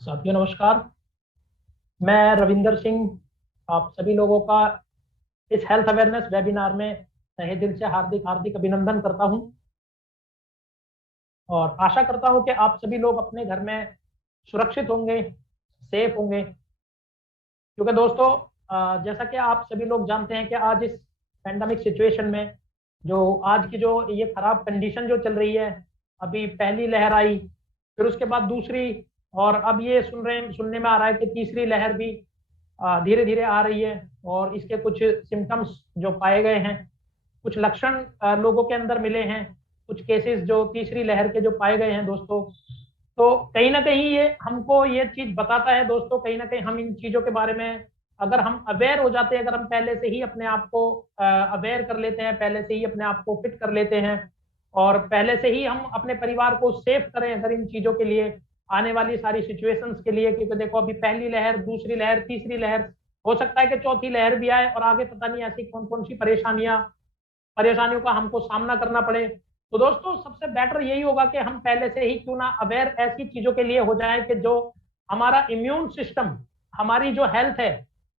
साथियों नमस्कार। मैं रविंदर सिंह आप सभी लोगों का इस हेल्थ अवेयरनेस वेबिनार में तहे दिल से हार्दिक हार्दिक अभिनंदन करता हूं और आशा करता हूं कि आप सभी लोग अपने घर में सुरक्षित होंगे, सेफ होंगे। क्योंकि दोस्तों जैसा कि आप सभी लोग जानते हैं कि आज इस पेंडेमिक सिचुएशन में जो आज की जो ये खराब कंडीशन जो चल रही है, अभी पहली लहर आई, फिर उसके बाद दूसरी, और अब ये सुनने में आ रहा है कि तीसरी लहर भी धीरे धीरे आ रही है। और इसके कुछ सिम्टम्स जो पाए गए हैं, कुछ लक्षण लोगों के अंदर मिले हैं, कुछ केसेस जो तीसरी लहर के जो पाए गए हैं दोस्तों, तो कहीं ना कहीं ये हमको ये चीज बताता है दोस्तों, कहीं ना कहीं हम इन चीजों के बारे में अगर हम अवेयर हो जाते हैं, अगर हम पहले से ही अपने आप को अवेयर कर लेते हैं, पहले से ही अपने आप को फिट कर लेते हैं और पहले से ही हम अपने परिवार को सेफ करें अगर इन चीजों के लिए, आने वाली सारी सिचुएशंस के लिए। क्योंकि देखो अभी पहली लहर, दूसरी लहर, तीसरी लहर, हो सकता है कि चौथी लहर भी आए और आगे पता नहीं ऐसी कौन कौन सी परेशानियों का हमको सामना करना पड़े। तो दोस्तों सबसे बेटर यही होगा कि हम पहले से ही क्यों ना अवेयर ऐसी चीजों के लिए हो जाए कि जो हमारा इम्यून सिस्टम, हमारी जो हेल्थ है,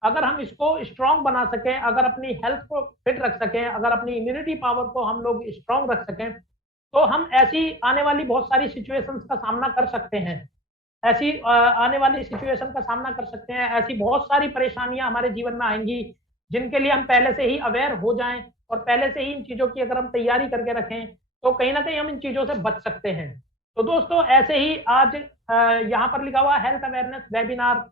अगर हम इसको स्ट्रांग बना सकें, अगर अपनी हेल्थ को फिट रख सकें, अगर अपनी इम्यूनिटी पावर को हम लोग स्ट्रांग रख सकें, तो हम ऐसी आने वाली बहुत सारी सिचुएशंस का सामना कर सकते हैं। ऐसी आने वाली सिचुएशन का सामना कर सकते हैं, ऐसी बहुत सारी परेशानियां हमारे जीवन में आएंगी जिनके लिए हम पहले से ही अवेयर हो जाएं और पहले से ही इन चीजों की अगर हम तैयारी करके रखें तो कहीं ना कहीं हम इन चीजों से बच सकते हैं। तो दोस्तों ऐसे ही आज यहाँ पर लिखा हुआ health awareness webinar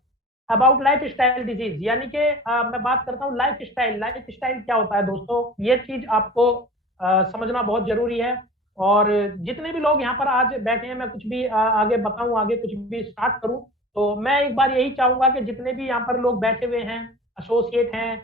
about life style disease, यानी कि मैं बात करता हूँ लाइफ स्टाइल। लाइफ स्टाइल क्या होता है दोस्तों, ये चीज आपको समझना बहुत जरूरी है। और जितने भी लोग यहाँ पर आज बैठे हैं, मैं कुछ भी आगे बताऊं, आगे कुछ भी स्टार्ट करूं, तो मैं एक बार यही चाहूंगा कि जितने भी यहाँ पर लोग बैठे हुए हैं, एसोसिएट हैं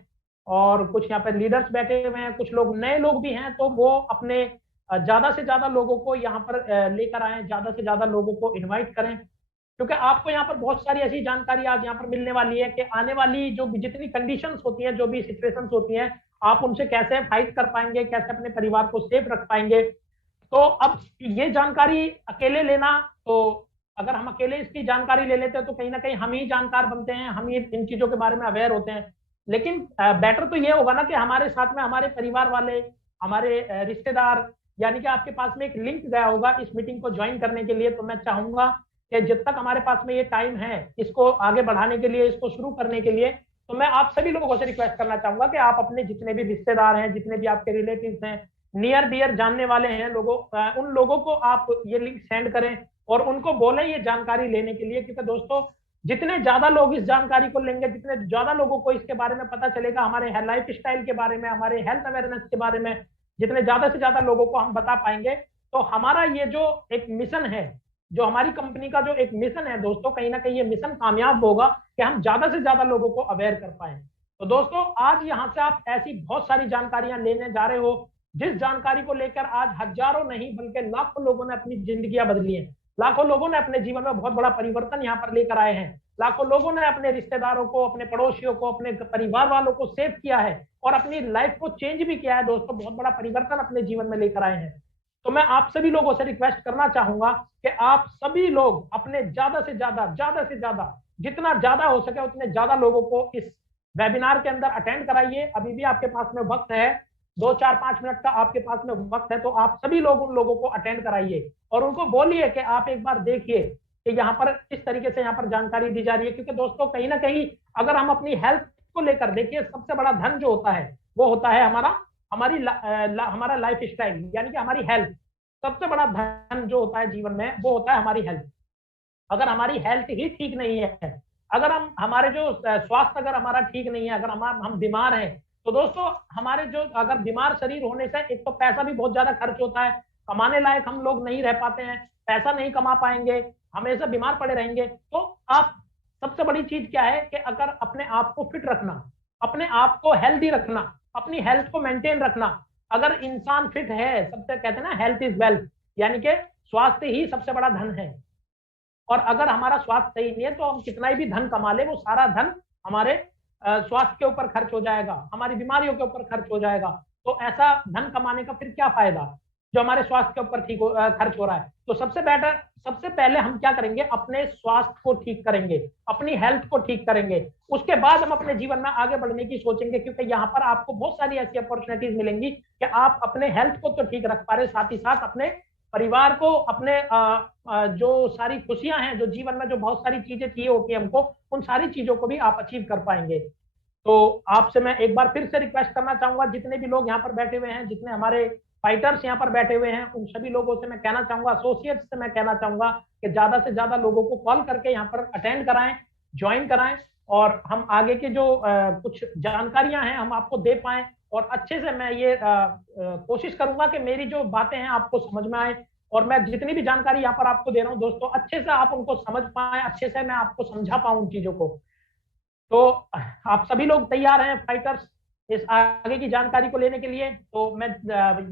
और कुछ यहाँ पर लीडर्स बैठे हुए हैं, कुछ लोग नए लोग भी हैं, तो वो अपने ज्यादा से ज्यादा लोगों को यहाँ पर लेकर आए, ज्यादा से ज्यादा लोगों को इन्वाइट करें। क्योंकि आपको यहाँ पर बहुत सारी ऐसी जानकारी आज यहाँ पर मिलने वाली है कि आने वाली जो भी जितनी कंडीशंस होती हैं, जो भी सिचुएशंस होती हैं, आप उनसे कैसे फाइट कर पाएंगे, कैसे अपने परिवार को सेफ रख पाएंगे। तो अब ये जानकारी अकेले लेना, तो अगर हम अकेले इसकी जानकारी ले लेते हैं तो कहीं ना कहीं हम ही जानकार बनते हैं, हम ही इन चीजों के बारे में अवेयर होते हैं। लेकिन बेटर तो ये होगा ना कि हमारे साथ में हमारे परिवार वाले, हमारे रिश्तेदार, यानी कि आपके पास में एक लिंक गया होगा इस मीटिंग को ज्वाइन करने के लिए। तो मैं चाहूंगा कि जब तक हमारे पास में ये टाइम है इसको आगे बढ़ाने के लिए, इसको शुरू करने के लिए, तो मैं आप सभी लोगों से रिक्वेस्ट करना चाहूंगा कि आप अपने जितने भी रिश्तेदार हैं, जितने भी आपके रिलेटिव्स हैं, नियर डियर जानने वाले हैं लोगों, उन लोगों को आप ये लिंक सेंड करें और उनको बोलें ये जानकारी लेने के लिए। क्योंकि दोस्तों जितने ज्यादा लोग इस जानकारी को लेंगे, जितने ज्यादा लोगों को इसके बारे में पता चलेगा, हमारे लाइफ स्टाइल के बारे में, हमारे हेल्थ अवेयरनेस के बारे में जितने ज्यादा से ज्यादा लोगों को हम बता पाएंगे, तो हमारा ये जो एक मिशन है, जो हमारी कंपनी का जो एक मिशन है दोस्तों, कहीं ना कहीं ये मिशन कामयाब होगा कि हम ज्यादा से ज्यादा लोगों को अवेयर कर पाए। तो दोस्तों आज यहाँ से आप ऐसी बहुत सारी जानकारियां लेने जा रहे हो, जिस जानकारी को लेकर आज हजारों नहीं बल्कि लाखों लोगों ने अपनी जिंदगियां बदली हैं, लाखों लोगों ने अपने जीवन में बहुत बड़ा परिवर्तन यहाँ पर लेकर आए हैं, लाखों लोगों ने अपने रिश्तेदारों को, अपने पड़ोसियों को, अपने परिवार वालों को सेव किया है और अपनी लाइफ को चेंज भी किया है दोस्तों, बहुत बड़ा परिवर्तन अपने जीवन में लेकर आए हैं। तो मैं आप सभी लोगों से रिक्वेस्ट करना चाहूंगा कि आप सभी लोग अपने ज्यादा से ज्यादा जितना ज्यादा हो सके उतने ज्यादा लोगों को इस वेबिनार के अंदर अटेंड कराइए। अभी भी आपके पास में वक्त है, 2 4 5 मिनट का आपके पास में वक्त है, तो आप सभी लोग उन लोगों को अटेंड कराइए और उनको बोलिए कि आप एक बार देखिए कि यहाँ पर किस तरीके से यहाँ पर जानकारी दी जा रही है। क्योंकि दोस्तों कहीं ना कहीं अगर हम अपनी हेल्थ को लेकर देखिए, सबसे बड़ा धन जो होता है वो होता है हमारा हमारा लाइफ स्टाइल यानी कि हमारी हेल्थ। सबसे बड़ा धन जो होता है जीवन में वो होता है हमारी हेल्थ। अगर हमारी हेल्थ ही ठीक नहीं है, अगर हम हमारे जो स्वास्थ्य अगर हमारा ठीक नहीं है, अगर हम बीमार हैं, तो दोस्तों हमारे जो अगर बीमार शरीर होने से एक तो पैसा भी बहुत ज्यादा खर्च होता है, कमाने लायक हम लोग नहीं रह पाते हैं, पैसा नहीं कमा पाएंगे, हमेशा बीमार पड़े रहेंगे। तो आप सबसे बड़ी चीज क्या है कि अगर अपने आप को फिट रखना, अपने आप को हेल्दी रखना, अपनी हेल्थ को मेंटेन रखना। अगर इंसान फिट है, सबसे कहते हैं ना हेल्थ इज वेल्थ, यानी कि स्वास्थ्य ही सबसे बड़ा धन है। और अगर हमारा स्वास्थ्य सही नहीं है तो हम कितना भी धन कमा ले, वो सारा धन हमारे स्वास्थ्य के ऊपर खर्च हो जाएगा, हमारी बीमारियों के ऊपर खर्च हो जाएगा। तो ऐसा धन कमाने का फिर क्या फायदा जो हमारे स्वास्थ्य के ऊपर खर्च हो रहा है। तो सबसे पहले हम क्या करेंगे, अपने स्वास्थ्य को ठीक करेंगे, अपनी हेल्थ को ठीक करेंगे, उसके बाद हम अपने जीवन में आगे बढ़ने की सोचेंगे। क्योंकि यहाँ पर आपको बहुत सारी ऐसी अपॉर्चुनिटीज मिलेंगी कि आप अपने हेल्थ को तो ठीक रख पा रहे, साथ ही साथ अपने परिवार को, अपने जो सारी खुशियां हैं, जो जीवन में जो बहुत सारी चीजें चाहिए होती है हमको, उन सारी चीजों को भी आप अचीव कर पाएंगे। तो आपसे मैं एक बार फिर से रिक्वेस्ट करना चाहूंगा, जितने भी लोग यहाँ पर बैठे हुए हैं, जितने हमारे फाइटर्स यहाँ पर बैठे हुए हैं, उन सभी लोगों से मैं कहना चाहूंगा, एसोसिएट्स से मैं कहना चाहूंगा कि ज्यादा से ज्यादा लोगों को कॉल करके यहाँ पर अटेंड कराएं, ज्वाइन कराएं, और हम आगे के जो कुछ जानकारियां हैं हम आपको दे पाएं। और अच्छे से मैं ये कोशिश करूंगा कि मेरी जो बातें हैं आपको समझ में आए, और मैं जितनी भी जानकारी यहाँ पर आपको दे रहा हूँ दोस्तों, अच्छे से आप उनको समझ पाए, अच्छे से मैं आपको समझा पाऊं उन चीजों को। तो आप सभी लोग तैयार हैं फाइटर्स इस आगे की जानकारी को लेने के लिए? तो मैं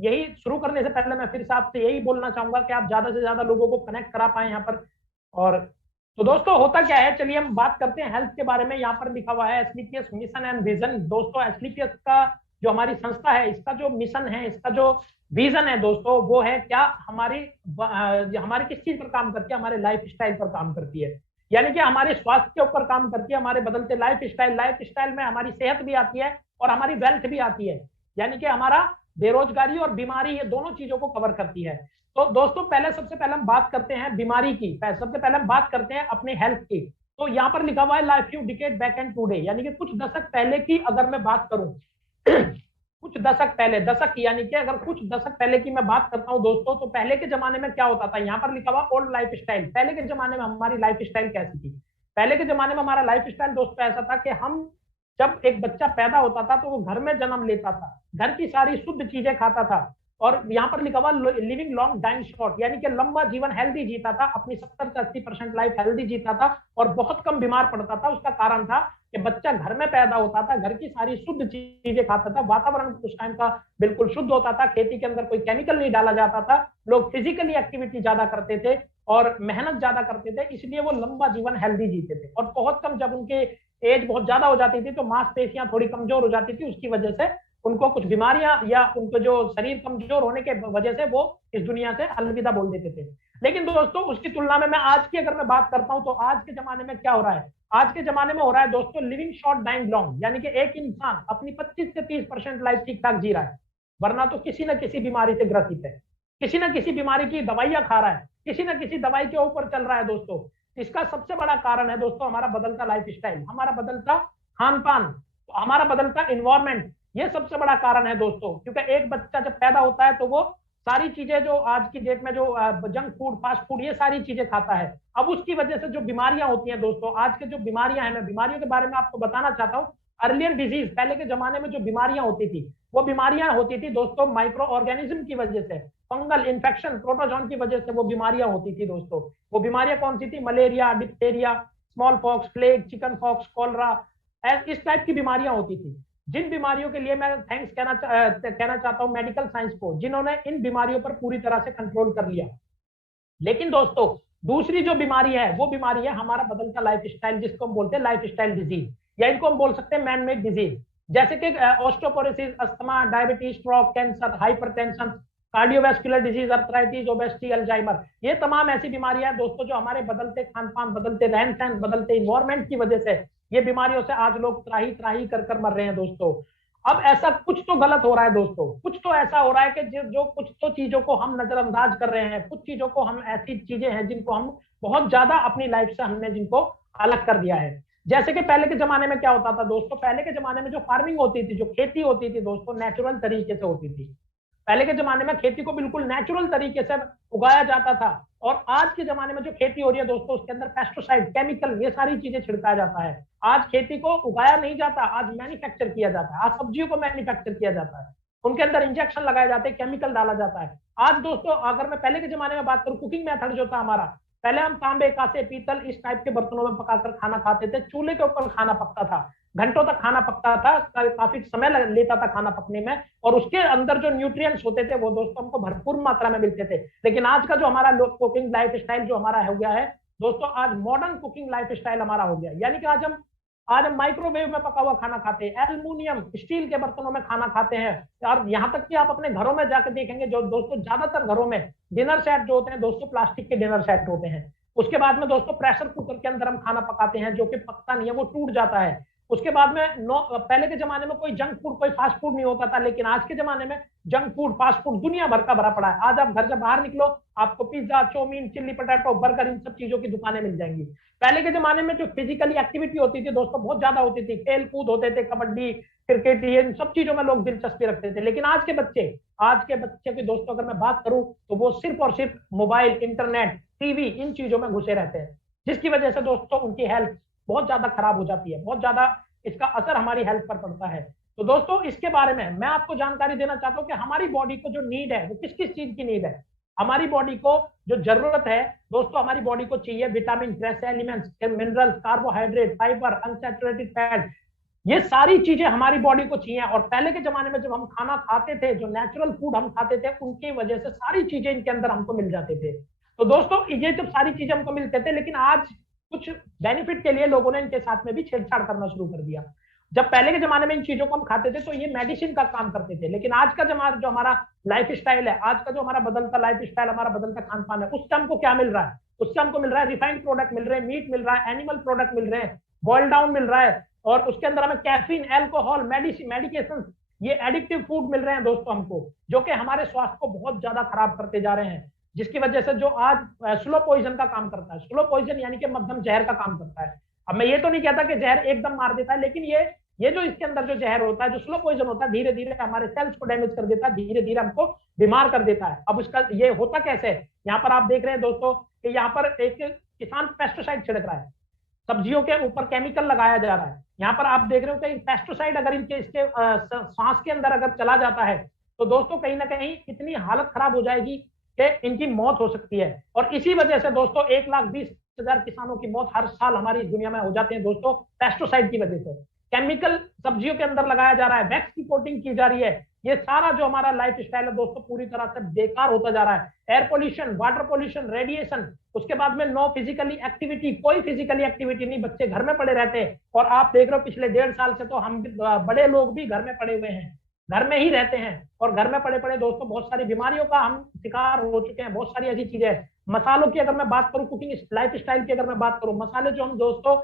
यही शुरू करने से पहले मैं फिर से आपसे यही बोलना चाहूंगा कि आप ज्यादा से ज्यादा लोगों को कनेक्ट करा पाए यहाँ पर। और तो दोस्तों होता क्या है, चलिए हम बात करते हैं हेल्थ के बारे में। यहाँ पर लिखा हुआ है एसलीपीएस मिशन एंड विजन। दोस्तों एसलीपीएस का जो हमारी संस्था है, इसका जो मिशन है, इसका जो विजन है दोस्तों, वो है क्या, हमारी किस चीज पर काम करती है, हमारे लाइफ स्टाइल पर काम करती है। यानी कि हमारे स्वास्थ्य के ऊपर काम करती है, हमारे बदलते लाइफ स्टाइल में हमारी सेहत भी आती है और हमारी वेल्थ भी आती है। यानी कि हमारा बेरोजगारी और बीमारी, ये दोनों चीजों को कवर करती है। तो दोस्तों सबसे पहले हम बात करते हैं बीमारी की, सबसे पहले हम बात करते हैं अपने हेल्थ की। तो यहाँ पर लिखा हुआ है life few decade back and today, यानी कि कुछ दशक पहले की अगर मैं बात करूं कुछ दशक पहले, दशक यानी कि अगर कुछ दशक पहले की मैं बात करता हूं दोस्तों, तो पहले के जमाने में क्या होता था, यहाँ पर लिखा हुआ ओल्ड लाइफ स्टाइल। पहले के जमाने में हमारी लाइफ स्टाइल कैसी थी? पहले के जमाने में हमारा लाइफ स्टाइल दोस्तों ऐसा था कि हम जब एक बच्चा पैदा होता था तो वो घर में जन्म लेता था, घर की सारी शुद्ध चीजें खाता था, और यहाँ पर लिखा हुआ लिविंग लॉन्ग डाइंग शॉर्ट, यानी कि लंबा जीवन हेल्दी जीता था, अपनी 70 से 80% लाइफ हेल्दी जीता था और बहुत कम बीमार पड़ता था। उसका कारण था कि बच्चा घर में पैदा होता था, घर की सारी शुद्ध चीजें खाता था, वातावरण उस टाइम का बिल्कुल शुद्ध होता था, खेती के अंदर कोई केमिकल नहीं डाला जाता था, लोग फिजिकली एक्टिविटी ज्यादा करते थे और मेहनत ज्यादा करते थे, इसलिए वो लंबा जीवन हेल्दी जीते थे। और बहुत कम, जब उनके एज बहुत ज्यादा हो जाती थी तो मांसपेशियां थोड़ी कमजोर हो जाती थी, उसकी वजह से उनको कुछ बीमारियां या उनको जो शरीर कमजोर होने के वजह से वो इस दुनिया से अलविदा बोल देते थे। लेकिन दोस्तों उसकी तुलना में मैं आज की अगर मैं बात करता हूं, तो आज के जमाने में क्या हो रहा है? आज के जमाने में हो रहा है दोस्तों लिविंग शॉर्ट डाइंग लॉन्ग, यानी कि एक इंसान अपनी 25 से 30% लाइफ ठीक ठाक जी रहा है, वरना तो किसी न किसी बीमारी से ग्रसित है, किसी न किसी बीमारी की दवाइयां खा रहा है, किसी न किसी दवाई के ऊपर चल रहा है दोस्तों। इसका सबसे बड़ा कारण है दोस्तों हमारा बदलता लाइफ स्टाइल, हमारा बदलता खान पान, हमारा बदलता इन्वायरमेंट, ये सबसे बड़ा कारण है दोस्तों। क्योंकि एक बच्चा जब पैदा होता है तो वो सारी चीजें जो आज की डेट में जो जंक फूड, फास्ट फूड, ये सारी चीजें खाता है। अब उसकी वजह से जो बीमारियां होती हैं दोस्तों, आज के जो बीमारियां हैं, मैं बीमारियों के बारे में आपको बताना चाहता हूँ। अर्लियर डिजीज, पहले के जमाने में जो बीमारियां होती थी, वो बीमारियां होती थी दोस्तों माइक्रो ऑर्गेनिज्म की वजह से, फंगल इन्फेक्शन, प्रोटोजोन की वजह से वो बीमारियां होती थी दोस्तों। वो बीमारियां कौन सी थी? Malaria, diphtheria, small pox, plague, chicken pox, cholera, इस टाइप की बीमारियां होती थी। जिन बीमारियों के लिए मैं थैंक्स कहना चाहता हूं मेडिकल साइंस को, जिन्होंने इन बीमारियों पर पूरी तरह से कंट्रोल कर लिया। लेकिन दोस्तों दूसरी जो बीमारी है, वो बीमारी है हमारा बदलता लाइफ स्टाइल, जिसको हम बोलते हैं लाइफ स्टाइल डिजीज, या इनको हम बोल सकते हैं मैन मेड डिजीज, जैसे कि osteoporosis, asthma, diabetes, stroke, cancer, hypertension, cardiovascular disease, arthritis, obesity, Alzheimer. ये तमाम ऐसी बीमारियां हैं दोस्तों जो हमारे बदलते खान पान, बदलते रहन सहन, बदलते इन्वायरमेंट की वजह से, ये बीमारियों से आज लोग त्राही त्राही कर मर रहे हैं दोस्तों। अब ऐसा कुछ तो गलत हो रहा है दोस्तों, कुछ तो ऐसा हो रहा है कि जो कुछ तो चीजों को हम नजरअंदाज कर रहे हैं, कुछ चीजों को हम, ऐसी चीजें हैं जिनको हम बहुत ज्यादा अपनी लाइफ से हमने जिनको अलग कर दिया है। जैसे कि पहले के जमाने में क्या होता था दोस्तों, पहले के जमाने में जो फार्मिंग होती थी, जो खेती होती थी दोस्तों, नेचुरल तरीके से होती थी। पहले के जमाने में खेती को बिल्कुल नेचुरल तरीके से उगाया जाता था। और आज के जमाने में जो खेती हो रही है दोस्तों, उसके अंदर पेस्टिसाइड, केमिकल, ये सारी चीजें छिड़काया जाता है। आज खेती को उगाया नहीं जाता, आज मैन्युफैक्चर किया जाता है। आज सब्जियों को मैन्युफैक्चर किया जाता है, उनके अंदर इंजेक्शन लगाए जाते हैं, केमिकल डाला जाता है। आज दोस्तों अगर मैं पहले के जमाने में बात करूं, कुकिंग मेथड जो था हमारा, पहले हम तांबे, कांसे, पीतल इस टाइप के बर्तनों में पकाकर खाना खाते थे। चूल्हे के ऊपर खाना पकता था, घंटों तक खाना पकता था, काफी समय लेता था खाना पकने में, और उसके अंदर जो न्यूट्रिएंट्स होते थे वो दोस्तों हमको भरपूर मात्रा में मिलते थे। लेकिन आज का जो हमारा कुकिंग लाइफ स्टाइल जो हमारा हो गया है दोस्तों, आज मॉडर्न कुकिंग लाइफ स्टाइल हमारा हो गया, यानी कि आज हम माइक्रोवेव में पका हुआ खाना खाते हैं, एल्यूमिनियम स्टील के बर्तनों में खाना खाते हैं। और यहाँ तक कि आप अपने घरों में जाकर देखेंगे, जो दोस्तों ज्यादातर घरों में डिनर सेट जो होते हैं दोस्तों, प्लास्टिक के डिनर सेट होते हैं। उसके बाद में दोस्तों प्रेशर कुकर के अंदर हम खाना पकाते हैं, जो कि पकता नहीं है, वो टूट जाता है। उसके बाद में पहले के जमाने में कोई जंक फूड, कोई फास्ट फूड नहीं होता था, लेकिन आज के जमाने में जंक फूड, फास्ट फूड दुनिया भर का भरा पड़ा है। आज आप घर से बाहर निकलो, आपको pizza, chowmein, chilli potato, burger, इन सब चीजों की दुकानें मिल जाएंगी। पहले के जमाने में जो फिजिकली एक्टिविटी होती थी दोस्तों, बहुत ज्यादा होती थी, खेल कूद होते थे, कबड्डी, क्रिकेट, इन सब चीजों में लोग दिलचस्पी रखते थे। लेकिन आज के बच्चे की दोस्तों अगर मैं बात करूं, तो वो सिर्फ और सिर्फ मोबाइल, इंटरनेट, टीवी, इन चीजों में घुसे रहते हैं, जिसकी वजह से दोस्तों उनकी हेल्थ बहुत ज्यादा खराब हो जाती है, बहुत ज्यादा इसका असर हमारी हेल्थ पर पड़ता है। तो दोस्तों इसके बारे में मैं आपको जानकारी देना चाहता हूं कि हमारी बॉडी को जो नीड है वो किस किस चीज की नीड है। हमारी बॉडी को जो जरूरत है दोस्तों, हमारी बॉडी को चाहिए vitamin, trace elements, minerals, carbohydrate, fibre, unsaturated fat, ये सारी चीजें हमारी बॉडी को चाहिए। और पहले के जमाने में जब हम खाना खाते थे, जो नेचुरल फूड हम खाते थे, उनकी वजह से सारी चीजें इनके अंदर हमको मिल जाते थे। तो दोस्तों ये जब सारी चीजें हमको मिलते थे, लेकिन आज कुछ बेनिफिट के लिए लोगों ने इनके साथ में भी छेड़छाड़ करना शुरू कर दिया। जब पहले के जमाने में इन चीजों को हम खाते थे तो ये मेडिसिन का काम करते थे, लेकिन आज का जो हमारा लाइफ स्टाइल है, आज का जो हमारा बदलता लाइफ स्टाइल, हमारा बदलता खान पान है, उससे हमको क्या मिल रहा है? उससे हमको मिल रहा है रिफाइंड प्रोडक्ट मिल रहे हैं, मीट मिल रहा है, एनिमल प्रोडक्ट मिल रहे हैं, बॉयल डाउन मिल रहा है, और उसके अंदर हमें कैफीन, एल्कोहल, मेडिकेशन, ये एडिक्टिव फूड मिल रहे हैं दोस्तों हमको, जो कि हमारे स्वास्थ्य को बहुत ज्यादा खराब करते जा रहे हैं। जिसकी वजह से जो आज स्लो पॉइजन का काम करता है, स्लो पॉइजन यानी कि मध्यम जहर का काम करता है। अब मैं ये तो नहीं कहता कि जहर एकदम मार देता है, लेकिन ये जो इसके अंदर जो जहर होता है, जो स्लो पॉइजन होता है, धीरे धीरे हमारे सेल्स को डैमेज कर देता है, धीरे धीरे हमको बीमार कर देता है। अब उसका ये होता कैसे है, यहाँ पर आप देख रहे हैं दोस्तों कि यहाँ पर एक किसान पेस्टिसाइड छिड़क रहा है, सब्जियों के ऊपर केमिकल लगाया जा रहा है। यहाँ पर आप देख रहे हो कि पेस्टिसाइड अगर इसके सांस के अंदर अगर चला जाता है, तो दोस्तों कहीं ना कहीं इतनी हालत खराब हो जाएगी कि इनकी मौत हो सकती है। और इसी वजह से दोस्तों 1,20,000 किसानों की मौत हर साल हमारी दुनिया में हो जाती है दोस्तों, पेस्टिसाइड की वजह से। केमिकल सब्जियों के अंदर लगाया जा रहा है, वैक्स की कोटिंग की जा रही है। ये सारा जो हमारा लाइफ स्टाइल है दोस्तों, पूरी तरह से बेकार होता जा रहा है। Air pollution, water pollution, radiation, उसके बाद में नो फिजिकली एक्टिविटी, कोई फिजिकली एक्टिविटी नहीं, बच्चे घर में पड़े रहते हैं। और आप देख रहे हो पिछले 1.5 साल से तो हम बड़े लोग भी घर में पड़े हुए हैं, घर में ही रहते हैं, और घर में पड़े पड़े दोस्तों बहुत सारी बीमारियों का हम शिकार हो चुके हैं। बहुत सारी ऐसी चीजें हैं। मसालों की अगर मैं बात करूं, कुकिंग लाइफ स्टाइल की अगर मैं बात करूं, मसाले जो हम दोस्तों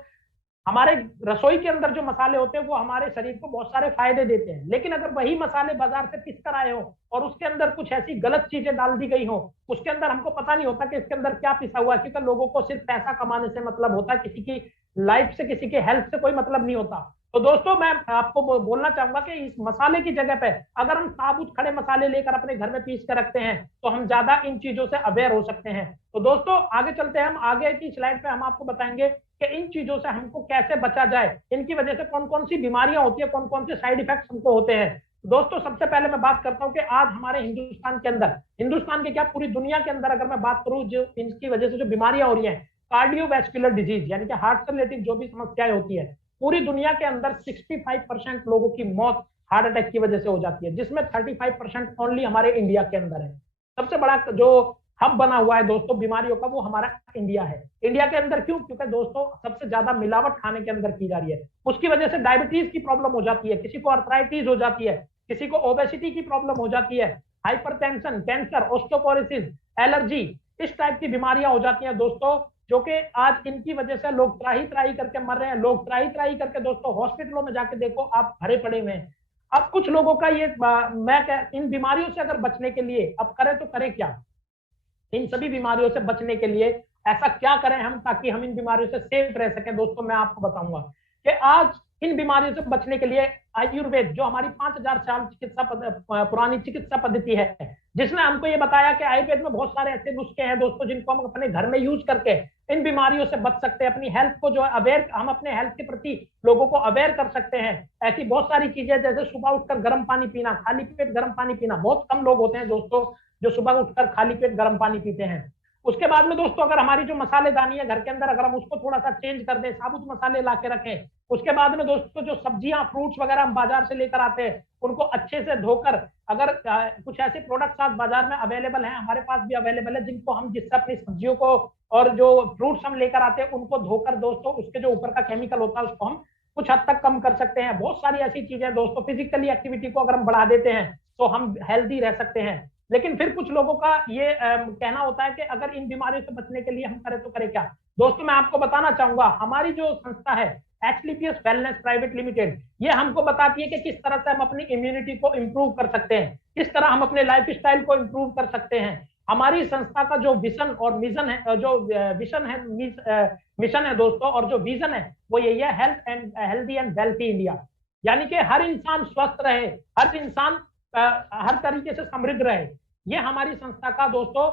हमारे रसोई के अंदर जो मसाले होते हैं वो हमारे शरीर को बहुत सारे फायदे देते हैं, लेकिन अगर वही मसाले बाजार से पिस कर आए हो और उसके अंदर कुछ ऐसी गलत चीजें डाल दी गई हो, उसके अंदर हमको पता नहीं होता कि इसके अंदर क्या पिसा हुआ है, क्योंकि लोगों को सिर्फ पैसा कमाने से मतलब होता है, किसी की लाइफ से, किसी के हेल्थ से कोई मतलब नहीं होता। तो दोस्तों मैं आपको बोलना चाहूंगा कि इस मसाले की जगह पे अगर हम साबुत खड़े मसाले लेकर अपने घर में पीस कर रखते हैं, तो हम ज्यादा इन चीजों से अवेयर हो सकते हैं। तो दोस्तों आगे चलते हैं, हम आगे की स्लाइड पे हम आपको बताएंगे कि इन चीजों से हमको कैसे बचा जाए, इनकी वजह से कौन कौन सी बीमारियां होती है, कौन कौन से साइड इफेक्ट्स हमको होते हैं। दोस्तों सबसे पहले मैं बात करता हूं कि आज हमारे हिंदुस्तान के अंदर, हिंदुस्तान के क्या पूरी दुनिया के अंदर अगर मैं बात करूं, जो इनकी वजह से जो बीमारियां हो रही है, कार्डियोवैस्कुलर डिजीज यानी कि हार्ट से रिलेटेड जो भी समस्याएं होती है, पूरी दुनिया के अंदर 65% लोगों की मौत हार्ट अटैक की वजह से हो जाती है, जिसमें 35% ओनली हमारे इंडिया के अंदर है। सबसे बड़ा जो हब बना हुआ है दोस्तों बीमारियों का, वो हमारा इंडिया है। इंडिया के अंदर क्यों? क्योंकि दोस्तों सबसे ज्यादा मिलावट खाने के अंदर की जा रही है, उसकी वजह से डायबिटीज की प्रॉब्लम हो जाती है, किसी को अर्थराइटिस हो जाती है, किसी को ओबेसिटी की प्रॉब्लम हो जाती है, हाइपरटेंशन, कैंसर, ऑस्टियोपोरोसिस, एलर्जी, इस टाइप की बीमारियां हो जाती हैं दोस्तों, जो कि आज इनकी वजह से लोग त्राही त्राही करके मर रहे हैं। लोग त्राही त्राही करके दोस्तों हॉस्पिटलों में जाके देखो आप भरे पड़े हुए हैं। अब कुछ लोगों का ये इन बीमारियों से अगर बचने के लिए अब करे तो करे क्या? इन सभी बीमारियों से बचने के लिए ऐसा क्या करें हम ताकि हम इन बीमारियों से सेफ रह सके। दोस्तों मैं आपको बताऊंगा कि आज इन बीमारियों से बचने के लिए आयुर्वेद, जो हमारी 5000 साल पुरानी चिकित्सा पद्धति है, जिसने हमको ये बताया कि आयुर्वेद में बहुत सारे ऐसे नुस्खे हैं दोस्तों जिनको हम अपने घर में यूज करके इन बीमारियों से बच सकते हैं, अपनी हेल्थ को जो है अवेयर, हम अपने हेल्थ के प्रति लोगों को अवेयर कर सकते हैं। ऐसी बहुत सारी चीजें, जैसे सुबह उठकर गर्म पानी पीना, खाली पेट गर्म पानी पीना। बहुत कम लोग होते हैं दोस्तों जो सुबह उठकर खाली पेट गर्म पानी पीते हैं। उसके बाद में दोस्तों अगर हमारी जो मसालेदानी है घर के अंदर, अगर हम उसको थोड़ा सा चेंज कर दें, साबुत मसाले ला के रखें। उसके बाद में दोस्तों जो सब्जियां फ्रूट्स वगैरह हम बाजार से लेकर आते हैं, उनको अच्छे से धोकर, अगर कुछ ऐसे प्रोडक्ट्स आज बाजार में अवेलेबल हैं, हमारे पास भी अवेलेबल है, जिनको हम, जिससे अपनी सब्जियों को और जो फ्रूट्स हम लेकर आते हैं उनको धोकर दोस्तों उसके जो ऊपर का केमिकल होता है उसको हम कुछ हद तक कम कर सकते हैं। बहुत सारी ऐसी चीजें दोस्तों, फिजिकली एक्टिविटी को अगर हम बढ़ा देते हैं तो हम हेल्दी रह सकते हैं। लेकिन फिर कुछ लोगों का ये कहना होता है कि अगर इन बीमारियों से बचने के लिए हम करें तो करें क्या। दोस्तों मैं आपको बताना चाहूंगा, हमारी जो संस्था है एक्सलीपियस वेलनेस प्राइवेट लिमिटेड, ये हमको बताती है कि किस तरह से हम अपनी इम्यूनिटी को इंप्रूव कर सकते हैं, किस तरह हम अपने लाइफ स्टाइल को इंप्रूव कर सकते हैं। हमारी संस्था का जो विजन और मिशन है, जो विजन है, मिशन है दोस्तों, और जो विजन है वो यही है, हेल्दी एंड वेल्थी इंडिया। यानी कि हर इंसान स्वस्थ रहे, हर इंसान हर तरीके से समृद्ध रहे। ये हमारी संस्था का दोस्तों,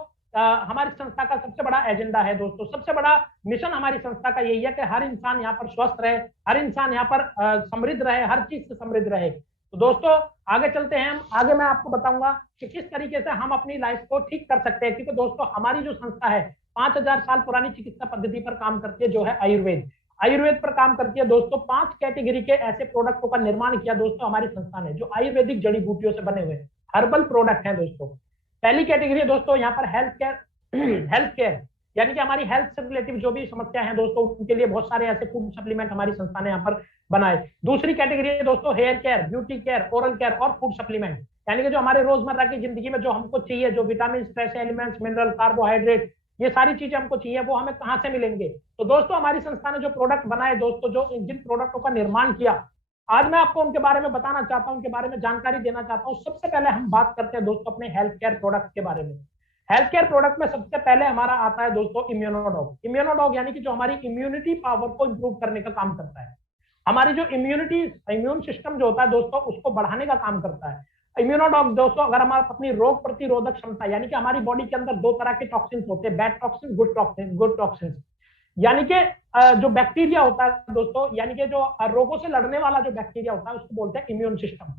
हमारी संस्था का सबसे बड़ा एजेंडा है दोस्तों। सबसे बड़ा मिशन हमारी संस्था का यही है कि हर इंसान यहाँ पर स्वस्थ रहे, हर इंसान यहाँ पर समृद्ध रहे, हर चीज से समृद्ध रहे। तो दोस्तों आगे चलते हैं हम। आगे मैं आपको बताऊंगा कि किस तरीके से हम अपनी लाइफ को ठीक कर सकते हैं, क्योंकि दोस्तों हमारी जो संस्था है 5000 साल पुरानी चिकित्सा पद्धति पर काम करती है, जो है आयुर्वेद। आयुर्वेद पर काम करती है दोस्तों। 5 कैटेगरी के ऐसे प्रोडक्टों का निर्माण किया दोस्तों हमारी संस्था ने, जो आयुर्वेदिक जड़ी बूटियों से बने हुए हर्बल प्रोडक्ट हैं दोस्तों। पहली कैटेगरी है दोस्तों यहाँ पर हेल्थ केयर। हेल्थ केयर यानी कि हमारी हेल्थ से रिलेटिव जो भी समस्या है दोस्तों, उनके लिए बहुत सारे ऐसे फूड सप्लीमेंट हमारी संस्था ने यहाँ पर बनाए। दूसरी कैटेगरी है दोस्तों hair care, beauty care, oral care और फूड सप्लीमेंट, यानी कि जो हमारे रोजमर्रा की जिंदगी में जो हमको चाहिए, जो vitamin, trace elements, mineral, carbohydrate, ये सारी चीजें हमको चाहिए, वो हमें कहाँ से मिलेंगे। तो दोस्तों हमारी संस्था ने जो प्रोडक्ट बनाए दोस्तों, जो जिन प्रोडक्टों का निर्माण किया, आज मैं आपको उनके बारे में बताना चाहता हूं, उनके बारे में जानकारी देना चाहता हूं। सबसे पहले हम बात करते हैं दोस्तों अपने हेल्थ केयर प्रोडक्ट के बारे में। हेल्थ केयर प्रोडक्ट में सबसे पहले हमारा आता है दोस्तों इम्यूनोडॉग। इम्यूनोडॉग यानी कि जो हमारी इम्यूनिटी पावर को इंप्रूव करने का काम करता है। हमारी जो इम्यून सिस्टम जो होता है दोस्तों, उसको बढ़ाने का काम करता है इम्यूनोडॉग दोस्तों। अगर हमारा अपनी रोग प्रतिरोधक क्षमता, यानी कि हमारी बॉडी के अंदर 2 तरह के टॉक्सिन्स होते हैं, बैड टॉक्सिन, गुड टॉक्सिन। यानी कि जो बैक्टीरिया होता है दोस्तों, यानी कि जो रोगों से लड़ने वाला जो बैक्टीरिया होता है उसको बोलते हैं इम्यून सिस्टम।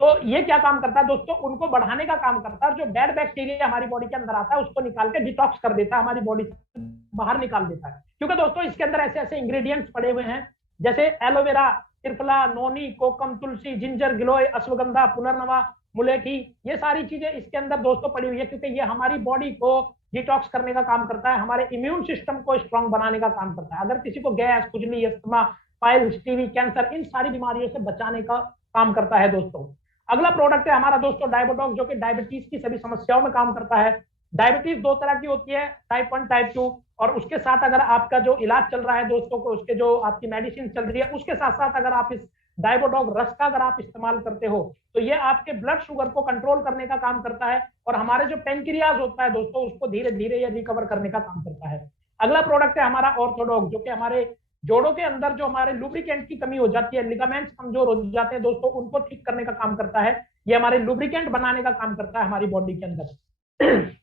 तो ये क्या काम करता है दोस्तों, उनको बढ़ाने का काम करता है। जो बैड बैक्टीरिया हमारी बॉडी के अंदर आता है उसको निकाल के डिटॉक्स कर देता है, हमारी बॉडी से बाहर निकाल देता है। क्योंकि दोस्तों इसके अंदर ऐसे ऐसे इंग्रेडिएंट्स पड़े हुए हैं, जैसे एलोवेरा, त्रिफला, नोनी, कोकम, तुलसी, जिंजर, गिलोय, अश्वगंधा, पुनर्नवा, मुलेठी, ये सारी चीजें इसके अंदर दोस्तों पड़ी हुई है, क्योंकि ये हमारी बॉडी को डिटॉक्स करने का काम करता है, हमारे इम्यून सिस्टम को स्ट्रांग बनाने का काम करता है। अगर किसी को गैस, खुजली, अस्थमा, पाइल्स, टीबी, कैंसर, इन सारी बीमारियों से बचाने का काम करता है दोस्तों। अगला प्रोडक्ट है हमारा दोस्तों डायबोडॉग, जो कि डायबिटीज की सभी समस्याओं में काम करता है। डायबिटीज 2 तरह की होती है, टाइप 1, टाइप 2, और उसके साथ अगर आपका जो इलाज चल रहा है दोस्तों को, उसके जो आपकी मेडिसिन चल रही है, उसके साथ साथ अगर आप इस डायबोडॉग रस का अगर आप इस्तेमाल करते हो तो ये आपके ब्लड शुगर को कंट्रोल करने का काम करता है, और हमारे जो पेनक्रियाज होता है दोस्तों उसको धीरे धीरे ये रिकवर करने का काम करता है। अगला प्रोडक्ट है हमारा ऑर्थोडॉग, जो कि हमारे जोड़ों के अंदर जो हमारे लुब्रिकेंट की कमी हो जाती है, लिगामेंट्स कमजोर हो जाते हैं दोस्तों, उनको ठीक करने का काम करता है। ये हमारे लुब्रिकेंट बनाने का काम करता है हमारी बॉडी के अंदर।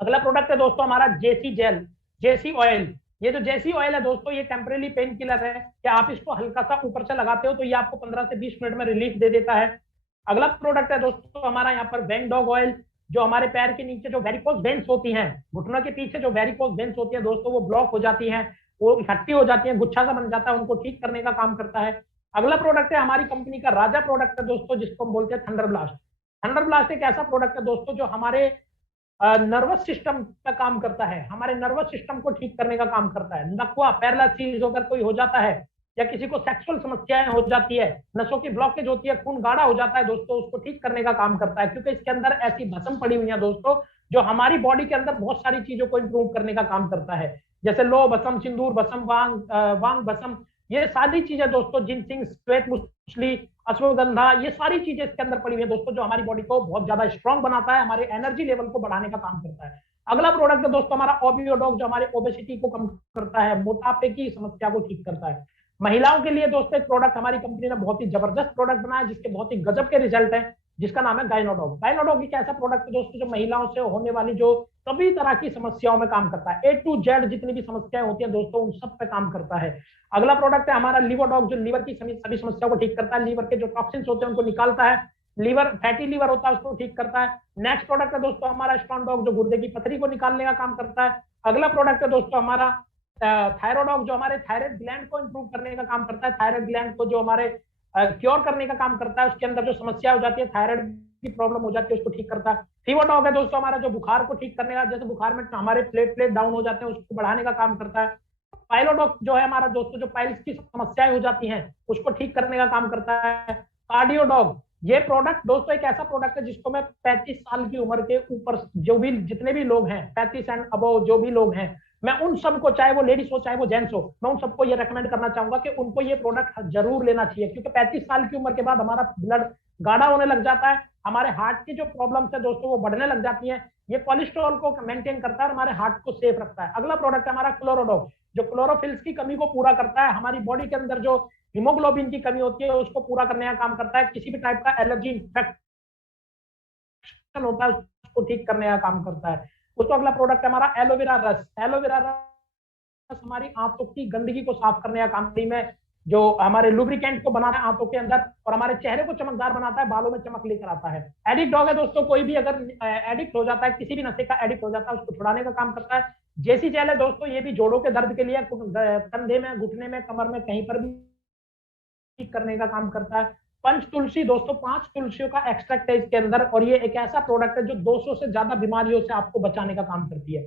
अगला प्रोडक्ट है दोस्तों हमारा जेसी जेल, जेसी ऑयल। ये जो जेसी ऑयल है दोस्तों, ये टेम्परेरी पेन किलर है कि आप इसको हल्का सा ऊपर से लगाते हो तो ये आपको 15 से 20 मिनट में रिलीफ दे देता है। अगला प्रोडक्ट है दोस्तों हमारा यहाँ पर वैंगडॉग ऑयल, जो हमारे पैर के नीचे जो वेरिकोज वेन्स होती हैं, घुटनों के पीछे जो वेरिकोज वेन्स होती है दोस्तों, वो ब्लॉक हो जाती हैं, वो इकट्ठी हो जाती है, गुच्छा सा बन जाता है, उनको ठीक करने का काम करता है। अगला प्रोडक्ट है हमारी कंपनी का राजा प्रोडक्ट है दोस्तों, जिसको हम बोलते हैं थंडर ब्लास्ट। थंडर ब्लास्ट एक ऐसा प्रोडक्ट है दोस्तों जो हमारे नर्वस सिस्टम का काम करता है, हमारे नर्वस सिस्टम को ठीक करने का काम करता है। नकवा, पैरालिसिस अगर कोई हो जाता है, या किसी को सेक्सुअल समस्याएं हो जाती है, नसों की ब्लॉकेज होती है, खून गाढ़ा हो जाता है दोस्तों, उसको ठीक करने का काम करता है। क्योंकि इसके अंदर ऐसी भस्म पड़ी हुई है दोस्तों जो हमारी बॉडी के अंदर बहुत सारी चीजों को इंप्रूव करने का काम करता है, जैसे लो भस्म, सिंदूर भस्म, वांग भस्म, ये सारी चीजें दोस्तों, जिनसिंग, श्वेत मुसली, अश्वगंधा, ये सारी चीजें इसके अंदर पड़ी हुई है दोस्तों, जो हमारी बॉडी को बहुत ज्यादा स्ट्रांग बनाता है, हमारे एनर्जी लेवल को बढ़ाने का काम करता है। अगला प्रोडक्ट है दोस्तों हमारा ओबियोडॉग, जो हमारे ओबेसिटी को कम करता है, मोटापे की समस्या को ठीक करता है। महिलाओं के लिए दोस्तों एक प्रोडक्ट हमारी कंपनी ने बहुत ही जबरदस्त प्रोडक्ट बनाया है, जिसके बहुत ही गजब के रिजल्ट हैं, जिसका नाम है गाइनोडॉग। गाइनोडॉग एक ऐसा प्रोडक्ट है दोस्तों जो महिलाओं से होने वाली जो सभी तरह की समस्याओं में काम करता है। A to Z जितनी भी समस्याएं होती हैं दोस्तों, उन सब पे काम करता है। अगला प्रोडक्ट है हमारा लिवरडॉग, जो लीवर की सभी समस्याओं को ठीक करता है, लीवर के जो टॉक्सिन्स होते हैं उनको निकालता है, लीवर फैटी लीवर होता है उसको ठीक करता है। नेक्स्ट प्रोडक्ट है दोस्तों हमारा स्ट्रॉन्ग, जो गुर्दे की पथरी को निकालने का काम करता है। अगला प्रोडक्ट है दोस्तों हमारा थायरोडॉग, जो हमारे थायराइड ग्लैंड को इंप्रूव करने का काम करता है, थायराइड ग्लैंड को जो हमारे क्योर करने का काम करता है, उसके अंदर जो समस्या हो जाती है, थायराइड की प्रॉब्लम हो जाती है, उसको ठीक करता है। फीवर है दोस्तों हमारा, जो बुखार को ठीक करने का, जैसे बुखार में हमारे प्लेट डाउन हो जाते हैं उसको बढ़ाने का काम करता है। पाइलोडॉक जो है हमारा दोस्तों, जो पाइल्स की समस्याएं हो जाती हैं उसको ठीक करने का काम करता है। कार्डियोडॉग, ये प्रोडक्ट दोस्तों एक ऐसा प्रोडक्ट है जिसको मैं 35 साल की उम्र के ऊपर जो भी जितने भी लोग हैं, 35 एंड अबव जो भी लोग हैं, मैं उन सबको, चाहे वो लेडीज हो चाहे वो जेंट्स हो, मैं उन सबको ये रेकमेंड करना चाहूंगा कि उनको ये प्रोडक्ट जरूर लेना चाहिए, क्योंकि 35 साल की उम्र के बाद हमारा ब्लड गाढ़ा होने लग जाता है, हमारे हार्ट की जो प्रॉब्लम्स है दोस्तों वो बढ़ने लग जाती है। ये कोलेस्ट्रॉल को मेंटेन करता है और हमारे हार्ट को सेफ रखता है। अगला प्रोडक्ट है हमारा क्लोरोडॉग, जो क्लोरोफिल्स की कमी को पूरा करता है, हमारी बॉडी के अंदर जो हीमोग्लोबिन की कमी होती है उसको पूरा करने का काम करता है, किसी भी टाइप का एलर्जी इन्फेक्शन होता है उसको ठीक करने का काम करता है। उसको अगला प्रोडक्ट है हमारा एलोवेरा रस। एलोवेरा रस हमारी आंतों की गंदगी को साफ करने का काम में, जो हमारे लुब्रिकेंट को बनाता है आंतों के अंदर और हमारे चेहरे को चमकदार बनाता है, बालों में चमक लेकर आता है। एडिक्ट डॉग है दोस्तों, कोई भी अगर एडिक्ट हो जाता है, किसी भी नशे का एडिक्ट हो जाता है, उसको छुड़ाने का काम करता है। जेसी जेल है दोस्तों, ये भी जोड़ों के दर्द के लिए, कंधे में, घुटने में, कमर में, कहीं पर भी ठीक करने का काम करता है। पंच तुलसी दोस्तों, 5 तुलसियों का एक्सट्रैक्ट है इसके अंदर, और ये एक ऐसा प्रोडक्ट है जो 200 से ज्यादा बीमारियों से आपको बचाने का काम करती है।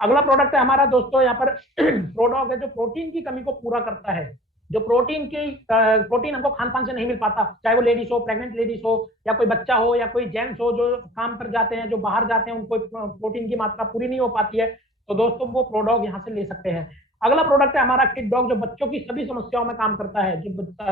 अगला प्रोडक्ट है हमारा दोस्तों यहाँ पर प्रोडॉग है, जो प्रोटीन की कमी को पूरा करता है। जो प्रोटीन हमको खान पान से नहीं मिल पाता, चाहे वो लेडीज हो, प्रेग्नेंट लेडीज हो, या कोई बच्चा हो, या कोई जेंट्स हो जो काम पर जाते हैं, जो बाहर जाते हैं, उनको प्रोटीन की मात्रा पूरी नहीं हो पाती है, तो दोस्तों वो प्रोडॉग यहाँ से ले सकते हैं। अगला प्रोडक्ट है हमारा किड डॉग, जो बच्चों की सभी समस्याओं में काम करता है, जो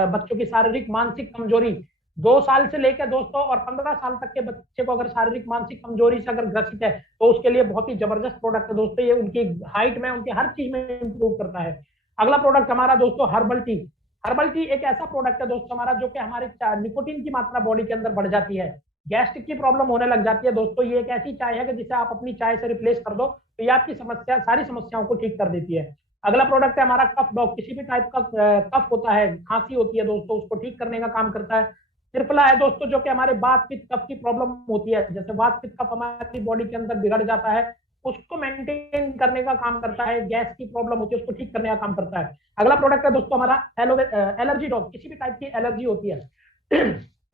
बच्चों की शारीरिक मानसिक कमजोरी, 2 साल से लेकर दोस्तों और 15 साल तक के बच्चे को अगर शारीरिक मानसिक कमजोरी से अगर ग्रसित है तो उसके लिए बहुत ही जबरदस्त प्रोडक्ट है दोस्तों। ये उनकी हाइट में, उनकी हर चीज में इंप्रूव करता है। अगला प्रोडक्ट हमारा दोस्तों हर्बल टी। हर्बल टी एक ऐसा प्रोडक्ट है दोस्तों हमारा, जो कि हमारे निकोटीन की मात्रा बॉडी के अंदर बढ़ जाती है, गैस्ट्रिक की प्रॉब्लम होने लग जाती है दोस्तों। ये एक ऐसी चाय है कि जिसे आप अपनी चाय से रिप्लेस कर दो तो ये आपकी सारी समस्याओं को ठीक कर देती है। अगला प्रोडक्ट है हमारा कफ डॉग, किसी भी टाइप का कफ होता है, खांसी होती है दोस्तों, उसको ठीक करने का काम करता है। त्रिफला है दोस्तों, जो कि हमारे वात पित्त कफ की प्रॉब्लम होती है, जैसे वात पित्त कफ हमारी बॉडी के अंदर बिगड़ जाता है, उसको मेंटेन करने का काम करता है। गैस की प्रॉब्लम होती है उसको ठीक करने का काम करता है। अगला प्रोडक्ट है दोस्तों हमारा एलर्जी डॉग, किसी भी टाइप की एलर्जी होती है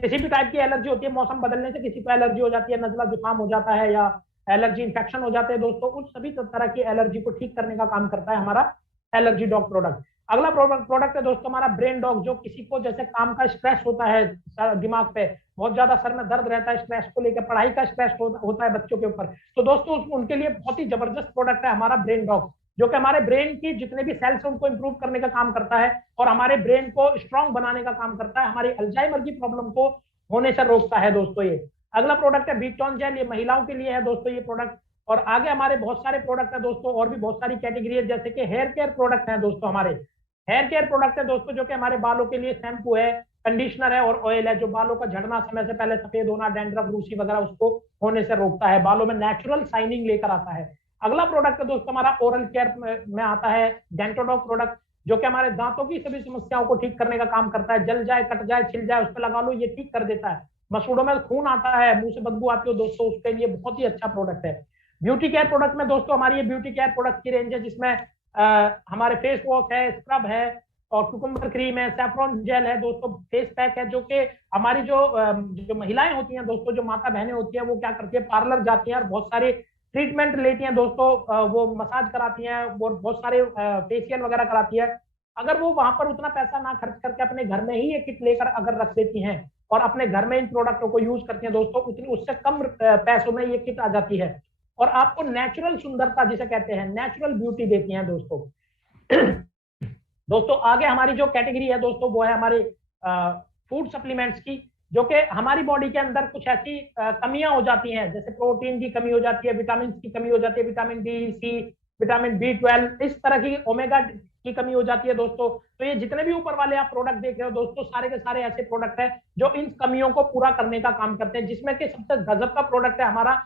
किसी भी टाइप की एलर्जी होती है, मौसम बदलने से किसी को एलर्जी हो जाती है, नजला जुकाम हो जाता है, या एलर्जी इन्फेक्शन हो जाते हैं दोस्तों, उन सभी तरह की एलर्जी को ठीक करने का काम करता है हमारा एलर्जी डॉग प्रोडक्ट। अगला प्रोडक्ट है दोस्तों हमारा ब्रेन डॉग, जो किसी को जैसे काम का स्ट्रेस होता है, दिमाग पे बहुत ज्यादा सर में दर्द रहता है, स्ट्रेस को लेकर, पढ़ाई का स्ट्रेस होता है बच्चों के ऊपर, तो दोस्तों उनके लिए बहुत ही जबरदस्त प्रोडक्ट है हमारा ब्रेन डॉग, जो कि हमारे ब्रेन की जितने भी सेल्स हैं उनको इंप्रूव करने का काम करता है और हमारे ब्रेन को स्ट्रांग बनाने का काम करता है, हमारी अल्जाइमर की प्रॉब्लम को होने से रोकता है दोस्तों ये। अगला प्रोडक्ट है बीटॉन जेल, ये महिलाओं के लिए है दोस्तों ये प्रोडक्ट। और आगे हमारे बहुत सारे प्रोडक्ट है दोस्तों, और भी बहुत सारी कैटेगरी है, जैसे कि हेयर केयर प्रोडक्ट है दोस्तों। हमारे हेयर केयर प्रोडक्ट है दोस्तों, जो कि हमारे बालों के लिए शैम्पू है, कंडीशनर है और ऑयल है, जो बालों का झड़ना, समय से पहले सफेद होना, डैंड्रफ, रूसी वगैरह उसको होने से रोकता है, बालों में नेचुरल शाइनिंग लेकर आता है। अगला प्रोडक्ट है दोस्तों हमारा ओरल केयर में आता है डेंटोडॉग प्रोडक्ट, जो कि हमारे दांतों की सभी समस्याओं को ठीक करने का काम करता है, जल जाए, कट जाए, छिल जाए, उस पर लगा लो, ये ठीक कर देता है। मसूड़ों में खून आता है, मुंह से बदबू आती है दोस्तों, उसके लिए बहुत ही अच्छा प्रोडक्ट है। ब्यूटी केयर प्रोडक्ट में दोस्तों हमारी ये ब्यूटी केयर प्रोडक्ट की रेंज है, जिसमें हमारे फेस वॉश है, स्क्रब है और कुकुम्बर क्रीम है, सैफ्रॉन जेल है दोस्तों, फेस पैक है, जो कि हमारी जो महिलाएं होती हैं दोस्तों, जो माता बहनें होती हैं, वो क्या करती है, पार्लर जाती हैं और बहुत सारे ट्रीटमेंट लेती हैं दोस्तों, वो मसाज कराती हैं, वो बहुत सारे फेशियल वगैरह कराती है। अगर वो वहां पर उतना पैसा ना खर्च करके अपने घर में ही ये किट लेकर अगर रख देती हैं और अपने घर में इन प्रोडक्टों को यूज करती हैं दोस्तों, उतनी उससे कम पैसों में ये किट आ जाती है और आपको नेचुरल सुंदरता जिसे कहते हैं, नेचुरल ब्यूटी देती हैं दोस्तों। दोस्तों आगे हमारी जो कैटेगरी है दोस्तों, वो है हमारे फूड सप्लीमेंट्स की। जो कि हमारी बॉडी के अंदर कुछ ऐसी कमियां हो जाती हैं, जैसे प्रोटीन की कमी हो जाती है, विटामिन की कमी हो जाती है, विटामिन डी, सी, विटामिन B12, इस तरह की ओमेगा की कमी हो जाती है दोस्तों। तो ये जितने भी ऊपर वाले आप प्रोडक्ट देख रहे हो दोस्तों, सारे के सारे ऐसे प्रोडक्ट हैं जो इन कमियों को पूरा करने का काम करते हैं, जिसमें कि सबसे गजब का प्रोडक्ट है हमारा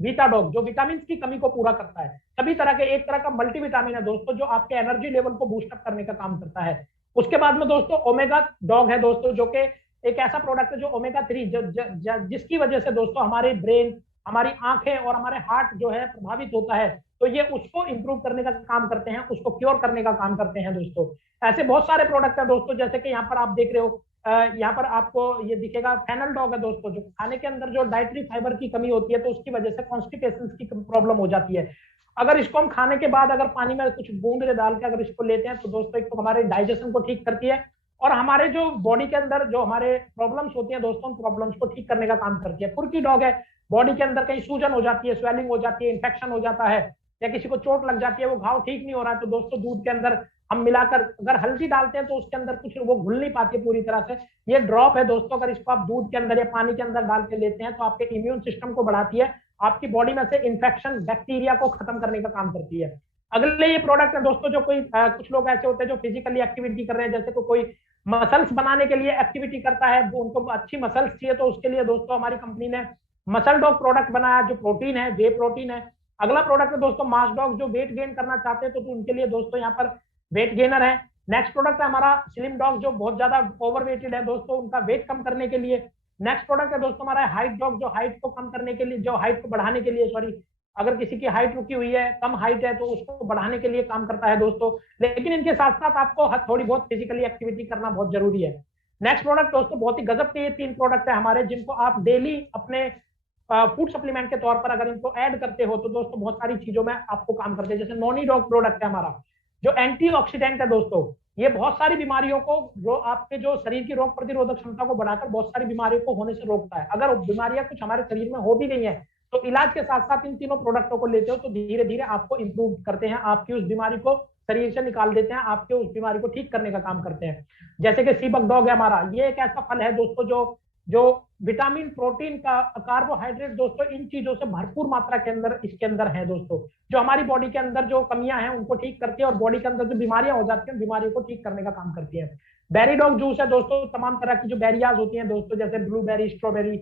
वीटाडॉग, जो विटामिन की कमी को पूरा करता है। सभी तरह के एक तरह का मल्टीविटामिन है दोस्तों, जो आपके एनर्जी लेवल को बूस्ट अप करने का काम करता है। उसके बाद में दोस्तों ओमेगा डॉग है दोस्तों, जो कि एक ऐसा प्रोडक्ट है जो ओमेगा 3, जिसकी वजह से दोस्तों हमारे ब्रेन, हमारी आंखें और हमारे हार्ट जो है प्रभावित होता है, तो ये उसको इंप्रूव करने का काम करते हैं, उसको क्योर करने का काम करते हैं दोस्तों। ऐसे बहुत सारे प्रोडक्ट हैं दोस्तों, जैसे कि यहाँ पर आप देख रहे हो, यहाँ पर आपको ये दिखेगा फेनल डॉग है दोस्तों, जो खाने के अंदर जो डाइटरी फाइबर की कमी होती है, तो उसकी वजह से कॉन्स्टिपेशन की प्रॉब्लम हो जाती है। अगर इसको हम खाने के बाद अगर पानी में कुछ बूंद डाल के अगर इसको लेते हैं, तो दोस्तों एक तो हमारे डाइजेशन को ठीक करती है, और हमारे जो बॉडी के अंदर जो हमारे प्रॉब्लम्स होती हैं दोस्तों, उन प्रॉब्लम्स को ठीक करने का काम करती है। कुर्की डॉग है, बॉडी के अंदर कहीं सूजन हो जाती है, स्वेलिंग हो जाती है, इंफेक्शन हो जाता है, या किसी को चोट लग जाती है, वो घाव ठीक नहीं हो रहा है, तो दोस्तों दूध के अंदर हम मिलाकर अगर हल्दी डालते हैं, तो उसके अंदर कुछ वो घुल नहीं पाती है पूरी तरह से। ये ड्रॉप है दोस्तों, अगर इसको आप दूध के अंदर या पानी के अंदर डाल के लेते हैं, तो आपके इम्यून सिस्टम को बढ़ाती है, आपकी बॉडी में से इन्फेक्शन बैक्टीरिया को खत्म करने का काम करती है। अगले ये प्रोडक्ट है दोस्तों, जो कोई कुछ लोग ऐसे होते हैं जो फिजिकली एक्टिविटी कर रहे हैं, जैसे कोई मसल्स बनाने के लिए एक्टिविटी करता है, उनको अच्छी मसल्स चाहिए, तो उसके लिए दोस्तों हमारी कंपनी ने मसल डॉग प्रोडक्ट बनाया, जो प्रोटीन है, वे प्रोटीन है। अगला प्रोडक्ट है दोस्तों मास डॉग, जो वेट गेन करना चाहते हैं, तो उनके लिए दोस्तों यहाँ पर वेट गेनर है। नेक्स्ट प्रोडक्ट है हमारा स्लिम डॉग, जो बहुत ज्यादा ओवरवेटेड है दोस्तों, उनका वेट कम करने के लिए। नेक्स्ट प्रोडक्ट है दोस्तों हमारा हाइट डॉग, जो हाइट को कम करने के लिए, जो हाइट को बढ़ाने के लिए, सॉरी, अगर किसी की हाइट रुकी हुई है, कम हाइट है, तो उसको बढ़ाने के लिए काम करता है दोस्तों। लेकिन इनके साथ साथ आपको थोड़ी बहुत फिजिकली एक्टिविटी करना बहुत जरूरी है। नेक्स्ट प्रोडक्ट दोस्तों बहुत ही गजब के ये 3 प्रोडक्ट है हमारे, जिनको आप डेली अपने फूड सप्लीमेंट के तौर पर अगर इनको ऐड करते हो, तो दोस्तों बहुत सारी चीजों में आपको काम करते हैं। जैसे नॉनी डॉग प्रोडक्ट है हमारा, जो एंटीऑक्सीडेंट है दोस्तों, ये बहुत सारी बीमारियों को, जो आपके जो शरीर की रोग प्रतिरोधक क्षमता को बढ़ाकर बहुत सारी बीमारियों को होने से रोकता है। अगर बीमारियां कुछ हमारे शरीर में हो भी गई हैं, तो इलाज के साथ साथ इन तीनों प्रोडक्टों को लेते हो, तो धीरे धीरे आपको इंप्रूव करते हैं, आपकी उस बीमारी को शरीर से निकाल देते हैं, आपके उस बीमारी को ठीक करने का काम करते हैं। जैसे कि सीबक डॉग है हमारा, ये एक ऐसा फल है दोस्तों, जो विटामिन, प्रोटीन का, कार्बोहाइड्रेट दोस्तों, इन चीजों से भरपूर मात्रा के अंदर इसके अंदर है दोस्तों, जो हमारी बॉडी के अंदर जो कमियां हैं उनको ठीक करती है, और बॉडी के अंदर जो बीमारियां हो जाती हैं, बीमारियों को ठीक करने का काम करती है। बेरी डॉग जूस है दोस्तों, तमाम तरह की जो बेरियाज होती हैं दोस्तों, जैसे ब्लूबेरी, स्ट्रॉबेरी,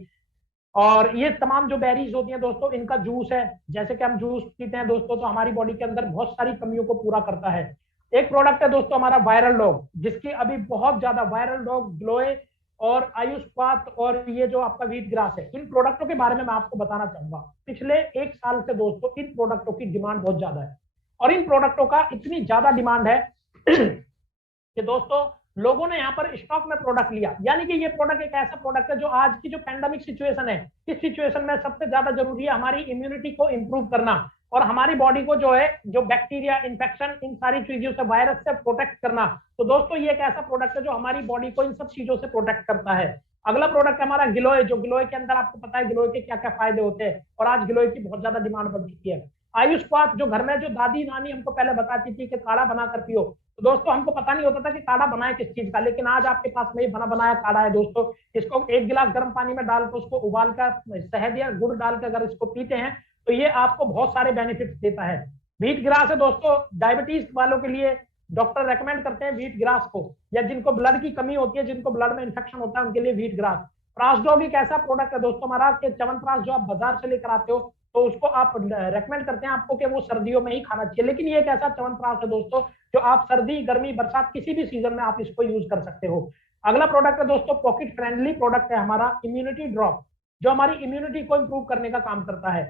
और ये तमाम जो बेरीज होती हैं दोस्तों, इनका जूस है। जैसे कि हम जूस पीते हैं दोस्तों, तो हमारी बॉडी के अंदर बहुत सारी कमियों को पूरा करता है। एक प्रोडक्ट है दोस्तों हमारा वायरल डॉग, जिसकी अभी बहुत ज्यादा, वायरल डॉग, ग्लोए और आयुष्पात, और ये जो आपका व्हीट ग्रास है, इन प्रोडक्टों के बारे में मैं आपको बताना चाहूंगा। पिछले 1 साल से दोस्तों इन प्रोडक्टों की डिमांड बहुत ज्यादा है, और इन प्रोडक्टों का इतनी ज्यादा डिमांड है कि दोस्तों लोगों ने यहाँ पर स्टॉक में प्रोडक्ट लिया। यानी कि ये प्रोडक्ट एक ऐसा प्रोडक्ट है जो आज की जो पैंडेमिक सिचुएशन है, इस सिचुएशन में सबसे ज्यादा जरूरी है हमारी इम्यूनिटी को इंप्रूव करना, और हमारी बॉडी को जो है, जो बैक्टीरिया, इंफेक्शन, इन सारी चीजों से, वायरस से प्रोटेक्ट करना। तो दोस्तों ये एक ऐसा प्रोडक्ट है जो हमारी बॉडी को इन सब चीजों से प्रोटेक्ट करता है। अगला प्रोडक्ट है हमारा गिलोय, जो गिलोय के अंदर आपको पता है गिलोय के क्या क्या फायदे होते हैं, और आज गिलोय की बहुत ज्यादा डिमांड बढ़ चुकी है। आयुष्पात, जो घर में जो दादी नानी हमको पहले बताती थी कि काढ़ा बनाकर पियो, तो दोस्तों हमको पता नहीं होता था कि काढ़ा बनाए किस चीज का, लेकिन आज आपके पास में ये बना बनाया काढ़ा है दोस्तों। इसको 1 गिलास गर्म पानी में डाल कर, उसको उबाल कर, शहद या गुड़ डाल कर अगर इसको पीते हैं, तो ये आपको बहुत सारे बेनिफिट्स देता है। व्हीट ग्रास है दोस्तों, डायबिटीज वालों के लिए डॉक्टर रेकमेंड करते हैं व्हीट ग्रास को, या जिनको ब्लड की कमी होती है, जिनको ब्लड में इंफेक्शन होता है, उनके लिए व्हीट ग्रास। प्रासडॉग एक ऐसा प्रोडक्ट है दोस्तों हमारा, कि च्यवनप्राश जो आप बाजार से लेकर आते हो, तो उसको आप रेकमेंड करते हैं आपको कि वो सर्दियों में ही खाना चाहिए, लेकिन ये एक ऐसा च्यवनप्राश है दोस्तों, जो आप सर्दी, गर्मी, बरसात, किसी भी सीजन में आप इसको यूज कर सकते हो। अगला प्रोडक्ट है दोस्तों पॉकेट फ्रेंडली प्रोडक्ट है हमारा, इम्यूनिटी ड्रॉप, जो हमारी इम्यूनिटी को इंप्रूव करने का काम करता है।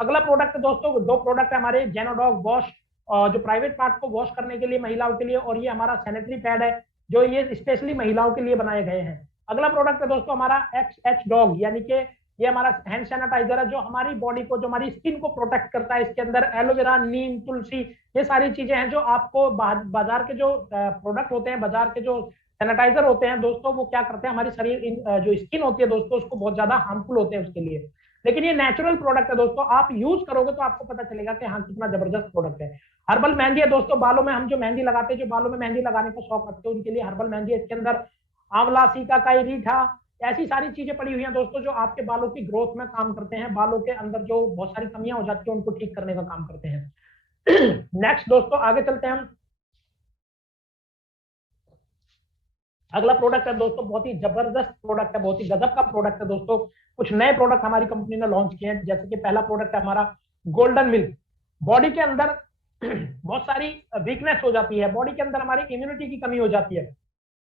अगला प्रोडक्ट है दोस्तों, 2 प्रोडक्ट है हमारे, जेनोडॉग वॉश, जो प्राइवेट पार्ट को वॉश करने के लिए महिलाओं के लिए, और ये हमारा सैनिटरी पैड है, जो ये स्पेशली महिलाओं के लिए बनाए गए हैं। अगला प्रोडक्ट है दोस्तों हमारा एक्स डॉग, यानी कि ये हमारा हैंड सैनिटाइजर है, जो हमारी बॉडी को, जो हमारी स्किन को प्रोटेक्ट करता है। इसके अंदर एलोवेरा, नीम, तुलसी, ये सारी चीजें हैं, जो आपको बाजार के जो प्रोडक्ट होते हैं, बाजार के जो सैनिटाइजर होते हैं दोस्तों, वो क्या करते हैं, हमारी शरीर, जो स्किन होती है दोस्तों, उसको बहुत ज्यादा हार्मफुल होते हैं उसके लिए। लेकिन ये नेचुरल प्रोडक्ट है दोस्तों, आप यूज करोगे तो आपको पता चलेगा कि हाँ कितना जबरदस्त प्रोडक्ट है। हर्बल मेहंदी है दोस्तों, बालों में हम जो मेहंदी लगाते हैं, जो बालों में मेहंदी लगाने का शौक रखते हैं, उनके लिए हर्बल मेहंदी है। इसके अंदर आंवला, सीकाकाई, रीठा, ऐसी सारी चीजें पड़ी हुई हैं दोस्तों जो आपके बालों की ग्रोथ में काम करते हैं, बालों के अंदर जो बहुत सारी कमियां हो जाती है उनको ठीक करने का काम करते हैं। नेक्स्ट दोस्तों आगे चलते हैं हम। अगला प्रोडक्ट है दोस्तों, बहुत ही जबरदस्त प्रोडक्ट है, बहुत ही गजब का प्रोडक्ट है दोस्तों। कुछ नए प्रोडक्ट हमारी कंपनी ने लॉन्च किए हैं, जैसे कि पहला प्रोडक्ट है हमारा गोल्डन मिल्क। बॉडी के अंदर बहुत सारी वीकनेस हो जाती है, बॉडी के अंदर हमारी इम्यूनिटी की कमी हो जाती है।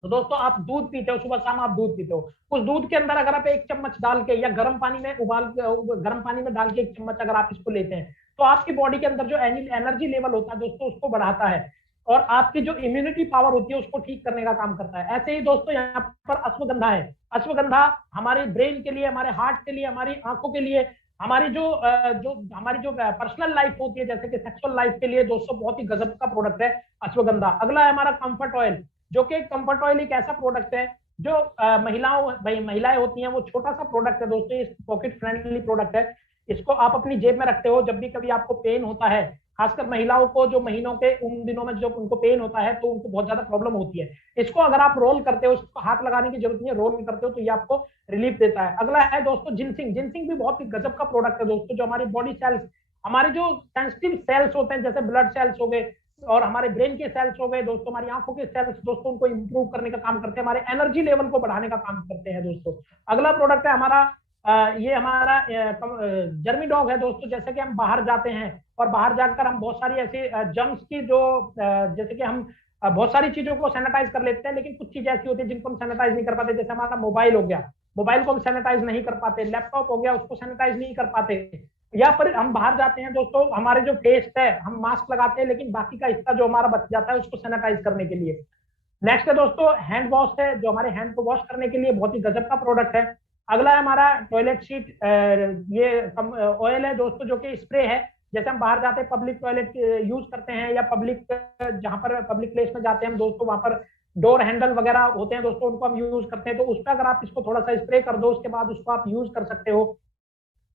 तो दोस्तों आप दूध पीते हो, सुबह शाम आप दूध पीते हो, उस दूध के अंदर अगर आप एक चम्मच डाल के या गर्म पानी में उबाल के, गर्म पानी में डाल के एक चम्मच अगर आप इसको लेते हैं तो आपकी बॉडी के अंदर जो एनर्जी लेवल होता है दोस्तों उसको बढ़ाता है, और आपकी जो इम्यूनिटी पावर होती है उसको ठीक करने का काम करता है। ऐसे ही दोस्तों यहाँ पर अश्वगंधा है। अश्वगंधा हमारे ब्रेन के लिए, हमारे हार्ट के लिए, हमारी आंखों के लिए, हमारी जो पर्सनल लाइफ होती है जैसे कि सेक्सुअल लाइफ के लिए दोस्तों बहुत ही गजब का प्रोडक्ट है अश्वगंधा। अगला है हमारा कंफर्ट ऑयल, जो कि कंफर्ट ऑयल एक ऐसा प्रोडक्ट है जो महिलाएं होती हैं, वो छोटा सा प्रोडक्ट है दोस्तों, ये पॉकेट फ्रेंडली प्रोडक्ट है। इसको आप अपनी जेब में रखते हो, जब भी कभी आपको पेन होता है, खासकर महिलाओं को जो महीनों के उन दिनों में जो उनको पेन होता है तो उनको बहुत ज्यादा प्रॉब्लम होती है, इसको अगर आप रोल करते हो, इसको हाथ लगाने की जरूरत नहीं है, रोल करते हो तो ये आपको रिलीफ देता है। अगला है दोस्तों जिनसिंग। जिनसिंग भी बहुत ही गजब का प्रोडक्ट है दोस्तों, जो हमारी बॉडी सेल्स, हमारे जो सेंसिटिव सेल्स होते हैं जैसे ब्लड सेल्स हो गए और हमारे ब्रेन के सेल्स हो गए दोस्तों, हमारी आंखों के सेल्स दोस्तों, उनको इंप्रूव करने का काम करते हैं, हमारे एनर्जी लेवल को बढ़ाने का काम करते हैं दोस्तों। अगला प्रोडक्ट है हमारा ये हमारा जर्मी डॉग है दोस्तों। जैसे कि हम बाहर जाते हैं और बाहर जाकर हम बहुत सारी ऐसी जर्म्स की जो जैसे कि हम बहुत सारी चीजों को सैनिटाइज कर लेते हैं, लेकिन कुछ चीजें ऐसी होती है जिनको हम सैनिटाइज नहीं कर पाते। जैसे हमारा मोबाइल हो गया, मोबाइल को हम सैनिटाइज नहीं कर पाते, लैपटॉप हो गया उसको सैनिटाइज नहीं कर पाते, या फिर हम बाहर जाते हैं दोस्तों, हमारे जो फेस है हम मास्क लगाते हैं लेकिन बाकी का हिस्सा जो हमारा बच जाता है उसको सैनिटाइज करने के लिए। नेक्स्ट है दोस्तों हैंड वॉश है, जो हमारे हैंड को वॉश करने के लिए बहुत ही गजब का प्रोडक्ट है। अगला है हमारा टॉयलेट सीट, ये ऑयल है दोस्तों जो कि स्प्रे है। जैसे हम बाहर जाते हैं पब्लिक टॉयलेट यूज करते हैं, या पब्लिक जहां पर पब्लिक प्लेस में जाते हैं हम दोस्तों, वहां पर डोर हैंडल वगैरह होते हैं दोस्तों, उनको हम यूज करते हैं, तो उस पर अगर आप इसको थोड़ा सा स्प्रे कर दो उसके बाद उसको आप यूज कर सकते हो।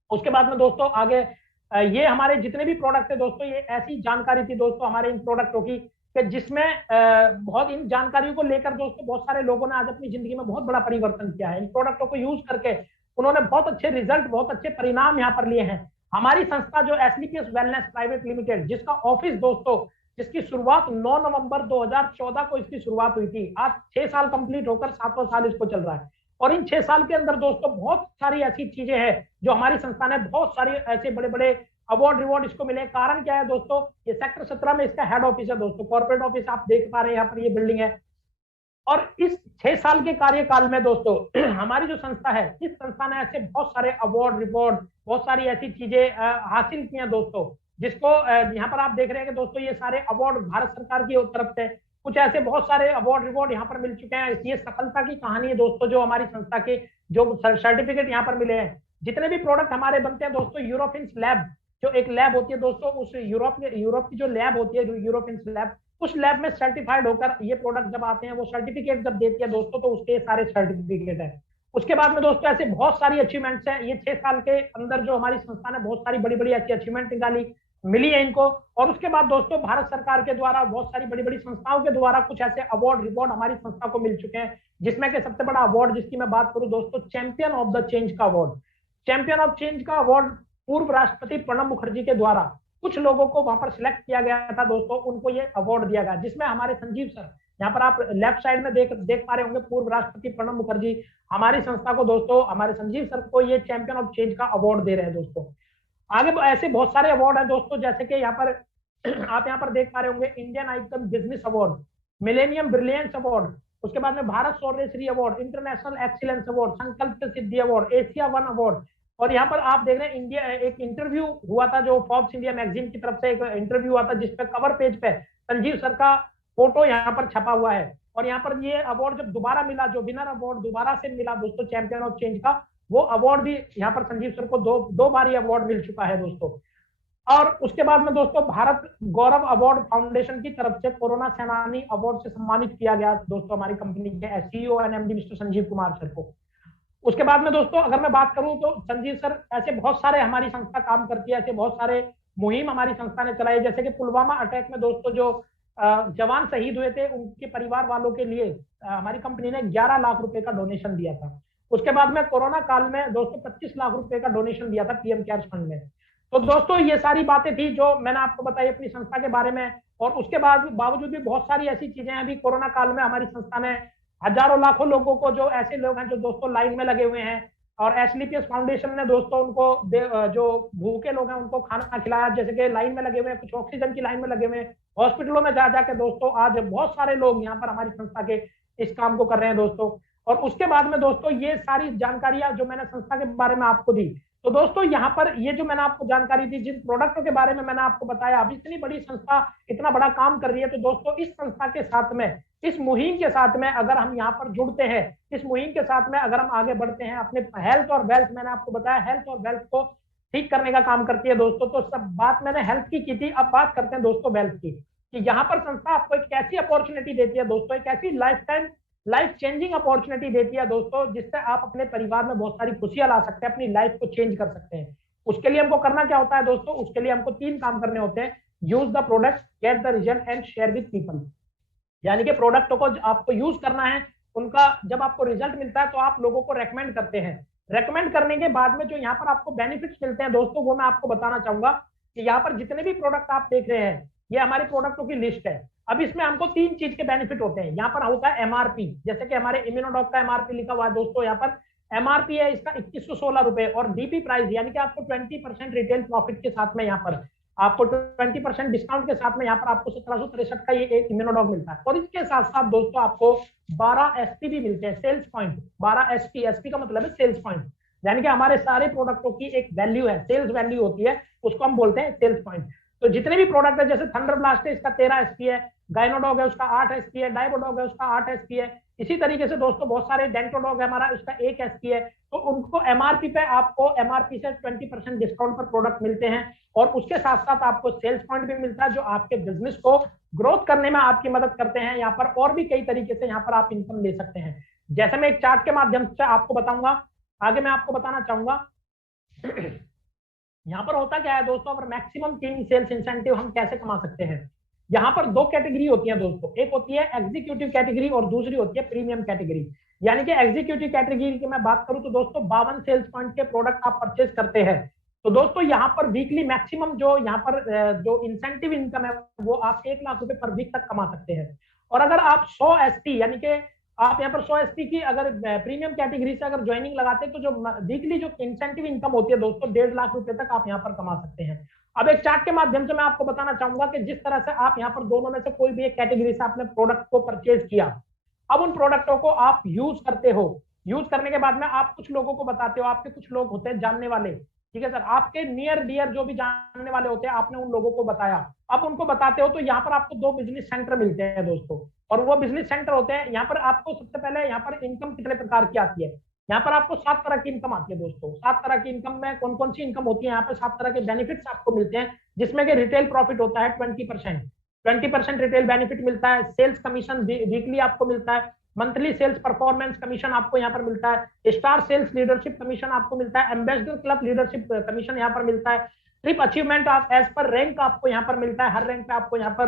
उसके बाद में दोस्तों आगे ये हमारे जितने भी प्रोडक्ट है दोस्तों, ये ऐसी जानकारी थी दोस्तों हमारे इन प्रोडक्टों की कि जिसमें बहुत इन जानकारियों को लेकर दोस्तों बहुत सारे लोगों ने आज अपनी जिंदगी में बहुत बड़ा परिवर्तन किया है। इन प्रोडक्टों को यूज करके उन्होंने बहुत अच्छे रिजल्ट, बहुत अच्छे परिणाम यहाँ पर लिए हैं। हमारी संस्था जो एसलीपीएस वेलनेस प्राइवेट लिमिटेड, जिसका ऑफिस दोस्तों, जिसकी शुरुआत 9 नवंबर 2014 को इसकी शुरुआत हुई थी, आज 6 साल कंप्लीट होकर 7वां साल इसको चल रहा है। और इन 6 साल के अंदर दोस्तों बहुत सारी ऐसी चीजें हैं जो हमारी संस्था ने, बहुत सारे ऐसे बड़े बड़े अवार्ड रिवॉर्ड इसको मिले। कारण क्या है दोस्तों, ये सेक्टर 17 में इसका हेड ऑफिस है दोस्तों, कॉर्पोरेट ऑफिस आप देख पा रहे हैं यहाँ पर, ये बिल्डिंग है। और इस 6 साल के कार्यकाल में दोस्तों हमारी जो संस्था है, इस संस्था ने ऐसे बहुत सारे अवार्ड रिवॉर्ड, बहुत सारी ऐसी चीजें हासिल की हैं दोस्तों, जिसको यहाँ पर आप देख रहे हैं कि दोस्तों ये सारे अवार्ड भारत सरकार की तरफ से कुछ ऐसे बहुत सारे अवार्ड रिवॉर्ड यहाँ पर मिल चुके हैं। ये सफलता की कहानी है दोस्तों, जो हमारी संस्था के जो सर्टिफिकेट यहाँ पर मिले हैं। जितने भी प्रोडक्ट हमारे बनते हैं दोस्तों, यूरोपियंस लैब, जो एक लैब होती है दोस्तों, उस यूरोप की जो लैब होती है, यूरोपियंस लैब, उस लैब में सर्टिफाइड होकर ये प्रोडक्ट जब आते हैं, वो सर्टिफिकेट जब देती है दोस्तों, तो उसके सारे सर्टिफिकेट है। उसके बाद में दोस्तों ऐसे बहुत सारी अचीवमेंट्स हैं। ये 6 साल के अंदर जो हमारी संस्था ने बहुत सारी बड़ी बड़ी अच्छी अचीवमेंट निकाली, मिली है इनको। और उसके बाद दोस्तों भारत सरकार के द्वारा बहुत सारी बड़ी बड़ी संस्थाओं के द्वारा कुछ ऐसे अवार्ड रिवॉर्ड हमारी संस्था को मिल चुके हैं, जिसमें कि सबसे बड़ा अवार्ड जिसकी मैं बात करूं दोस्तों, चैंपियन ऑफ द चेंज का अवार्ड। चैंपियन ऑफ चेंज का अवार्ड पूर्व राष्ट्रपति प्रणब मुखर्जी के द्वारा कुछ लोगों को वहां पर सिलेक्ट किया गया था दोस्तों, उनको ये अवार्ड दिया गया, जिसमें हमारे संजीव सर, यहाँ पर आप लेफ्ट साइड में देख पा रहे होंगे, पूर्व राष्ट्रपति प्रणब मुखर्जी हमारी संस्था को दोस्तों, हमारे संजीव सर को ये चैंपियन ऑफ चेंज का अवार्ड दे रहे हैं दोस्तों। आगे ऐसे बहुत सारे अवार्ड है दोस्तों, जैसे कि यहाँ पर आप यहाँ पर देख पा रहे होंगे, Indian icon business award, millennium brilliance award, उसके बाद में Bharat Shauryashri award, international excellence award, Sankalp Siddhi award, Asia one award. और यहाँ पर आप देख रहे हैं इंडिया, एक इंटरव्यू हुआ था जो फोर्ब्स इंडिया मैगजीन की तरफ से एक इंटरव्यू हुआ था, जिसपे कवर पेज पे संजीव सर का फोटो यहाँ पर छपा हुआ है। और यहाँ पर ये अवार्ड जब दोबारा मिला, जो विनर अवार्ड दोबारा से मिला दोस्तों चैंपियन ऑफ चेंज का, वो अवार्ड भी यहाँ पर संजीव सर को दो बार ये अवार्ड मिल चुका है दोस्तों। और उसके बाद में दोस्तों भारत गौरव अवार्ड फाउंडेशन की तरफ से कोरोना सेनानी अवार्ड से सम्मानित किया गया दोस्तों हमारी कंपनी के CEO and MD mister Sanjeev Kumar sir को। उसके बाद में दोस्तों अगर मैं बात करूं तो संजीव सर, ऐसे बहुत सारे हमारी संस्था काम करती है, ऐसे बहुत सारे मुहिम हमारी संस्था ने चलाई, जैसे कि पुलवामा अटैक में दोस्तों जो जवान शहीद हुए थे, उनके परिवार वालों के लिए हमारी कंपनी ने 11 लाख रुपए का डोनेशन दिया था। उसके बाद में कोरोना काल में दोस्तों 25 लाख रुपए का डोनेशन दिया था पीएम केयर्स फंड में। तो दोस्तों ये सारी बातें थी जो मैंने आपको बताई अपनी संस्था के बारे में। और उसके बाद बावजूद भी बहुत सारी ऐसी चीजें हैं, अभी कोरोना काल में हमारी संस्था ने हजारों लाखों लोगों को, जो ऐसे लोग हैं जो दोस्तों लाइन में लगे हुए हैं, और एसलीपीएस फाउंडेशन ने दोस्तों उनको जो भूखे लोग हैं उनको खाना खिलाया, जैसे कि लाइन में लगे हुए हैं, कुछ ऑक्सीजन की लाइन में लगे हुए हैं, हॉस्पिटलों में जा जाके दोस्तों आज बहुत सारे लोग यहाँ पर हमारी संस्था के इस काम को कर रहे हैं दोस्तों। और उसके बाद में दोस्तों ये सारी जानकारियां जो मैंने संस्था के बारे में आपको दी, तो दोस्तों यहाँ पर ये जो मैंने आपको जानकारी दी, जिन प्रोडक्टों के बारे में मैंने आपको बताया, अब इतनी बड़ी संस्था इतना बड़ा काम कर रही है, तो दोस्तों इस संस्था के साथ में, इस मुहिम के साथ में अगर हम यहाँ पर जुड़ते हैं, इस मुहिम के साथ में अगर हम आगे बढ़ते हैं, अपने हेल्थ और वेल्थ, मैंने आपको बताया हेल्थ और वेल्थ को ठीक करने का काम करती है दोस्तों। तो सब बात मैंने हेल्थ की थी, अब बात करते हैं दोस्तों वेल्थ की, कि यहाँ पर संस्था आपको एक ऐसी अपॉर्चुनिटी देती है दोस्तों, एक ऐसी लाइफ चेंजिंग अपॉर्चुनिटी देती है दोस्तों, जिससे आप अपने परिवार में बहुत सारी खुशियां ला सकते हैं, अपनी लाइफ को चेंज कर सकते हैं। उसके लिए हमको करना क्या होता है दोस्तों, उसके लिए हमको 3 काम करने होते हैं। Use the product, get the result and share with people. यानी कि प्रोडक्टों को आपको यूज करना है, उनका जब आपको रिजल्ट मिलता है तो आप लोगों को रेकमेंड करते हैं। रेकमेंड करने के बाद में जो यहाँ पर आपको बेनिफिट्स मिलते हैं दोस्तों, वो मैं आपको बताना चाहूंगा कि यहाँ पर जितने भी प्रोडक्ट आप देख रहे हैं, ये हमारे प्रोडक्टों की लिस्ट है। अब इसमें हमको 3 चीज के बेनिफिट होते हैं। यहाँ पर होता है एमआरपी, जैसे कि हमारे इम्यूनोडॉक का एमआरपी लिखा हुआ है दोस्तों, यहाँ पर एमआरपी है इसका 2116 रुपए, और डीपी प्राइस यानी कि आपको 20% रिटेल प्रॉफिट के साथ में यहाँ पर आपको 20% डिस्काउंट के साथ में यहाँ पर आपको 1763 का ये एक इम्यूनोडॉक मिलता है। और इसके साथ साथ दोस्तों आपको 12 एसपी भी मिलते हैं, सेल्स पॉइंट। 12 एसपी, एसपी का मतलब है सेल्स पॉइंट, यानी कि हमारे सारे प्रोडक्टों की एक वैल्यू है, सेल्स वैल्यू होती है, उसको हम बोलते हैं सेल्स पॉइंट। तो जितने भी प्रोडक्ट है, जैसे थंडर ब्लास्ट है इसका 13 एसपी है, गाइनोडॉग है उसका 8 एसपी है, डाइबोडॉग है उसका 8 एसपी है। इसी तरीके से दोस्तों बहुत सारे डेंटोडॉग है हमारा, उसका 1 एसपी है। तो उनको एमआरपी पे आपको एमआरपी से 20% डिस्काउंट पर प्रोडक्ट मिलते हैं। और उसके साथ साथ आपको सेल्स पॉइंट भी मिलता है, जो आपके बिजनेस को ग्रोथ करने में आपकी मदद करते हैं। यहाँ पर और भी कई तरीके से यहाँ पर आप इनकम ले सकते हैं, जैसे मैं एक चार्ट के माध्यम से आपको बताऊंगा, आगे मैं आपको बताना चाहूंगा। यहाँ पर होता क्या है दोस्तों, अगर मैक्सिमम टीम सेल्स इंसेंटिव हम कैसे कमा सकते हैं। यहाँ पर 2 कैटेगरी होती है दोस्तों, एक होती है एग्जीक्यूटिव कैटेगरी और दूसरी होती है प्रीमियम कैटेगरी। यानी कि एग्जीक्यूटिव कैटेगरी की मैं बात करूं तो दोस्तों 52 सेल्स पॉइंट के प्रोडक्ट आप परचेज करते हैं, तो दोस्तों यहाँ पर वीकली मैक्सिमम जो यहाँ पर जो इंसेंटिव इनकम है वो आप 1 लाख रुपए पर वीक तक कमा सकते हैं। और अगर आप 100 एसटी यानी कि आप यहाँ पर 100 एसटी की अगर प्रीमियम कैटेगरी से अगर ज्वाइनिंग लगाते हैं, तो जो वीकली जो इंसेंटिव इनकम होती है दोस्तों 1.5 लाख रुपए तक आप यहाँ पर कमा सकते हैं। अब एक चार्ट के माध्यम से मैं आपको बताना चाहूंगा कि जिस तरह से आप यहाँ पर दोनों में से कोई भी एक कैटेगरी से आपने प्रोडक्ट को परचेज किया, अब उन प्रोडक्टों को आप यूज करते हो, यूज करने के बाद में आप कुछ लोगों को बताते हो, आपके कुछ लोग होते हैं जानने वाले, ठीक है सर, आपके नियर डियर जो भी जानने वाले होते हैं, आपने उन लोगों को बताया। अब उनको बताते हो तो यहाँ पर आपको 2 बिजनेस सेंटर मिलते हैं दोस्तों, और वो बिजनेस सेंटर होते हैं, यहाँ पर आपको सबसे पहले यहाँ पर इनकम कितने प्रकार की आती है। यहाँ पर आपको 7 तरह की इनकम आती है दोस्तों। 7 तरह की इनकम में कौन कौन सी इनकम होती है, यहाँ पर 7 तरह के बेनिफिट्स आपको मिलते हैं, जिसमें कि रिटेल प्रॉफिट होता है 20% रिटेल बेनिफिट मिलता है, सेल्स कमीशन वीकली आपको मिलता है, मंथली सेल्स परफॉर्मेंस कमीशन आपको यहाँ पर मिलता है, स्टार सेल्स लीडरशिप कमीशन आपको मिलता है, एम्बेसडर क्लब लीडरशिप कमीशन यहाँ पर मिलता है, ट्रिप अचीवमेंट आप एज पर रैंक आपको यहाँ पर मिलता है, हर रैंक पे आपको यहाँ पर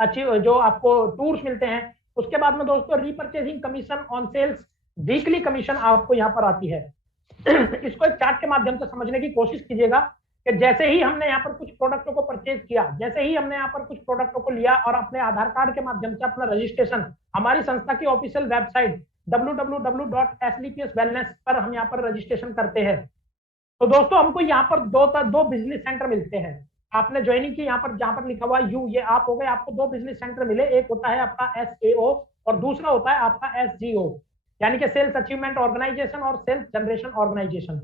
अचीव जो आपको टूर्स मिलते हैं। उसके बाद में दोस्तों repurchasing commission on sales weekly commission आपको यहाँ पर आती है। इसको एक चार्ट के माध्यम से समझने की कोशिश कीजिएगा कि जैसे ही हमने यहाँ पर कुछ प्रोडक्टों को परचेज किया, जैसे ही हमने यहाँ पर कुछ प्रोडक्टों को लिया और अपने आधार कार्ड के माध्यम से अपना रजिस्ट्रेशन हमारी संस्था की ऑफिशियल वेबसाइट www.slpswellness पर हम यहाँ पर रजिस्ट्रेशन करते हैं, तो दोस्तों हमको यहाँ पर दो बिजनेस सेंटर मिलते हैं। आपने ज्वाइनिंग की यहाँ पर जहां पर लिखा हुआ यू, ये आप हो गए, आपको 2 बिजनेस सेंटर मिले, एक होता है आपका SAO और दूसरा होता है आपका SGO, यानी कि सेल्स अचीवमेंट ऑर्गेनाइजेशन और सेल्स जनरेशन ऑर्गेनाइजेशन।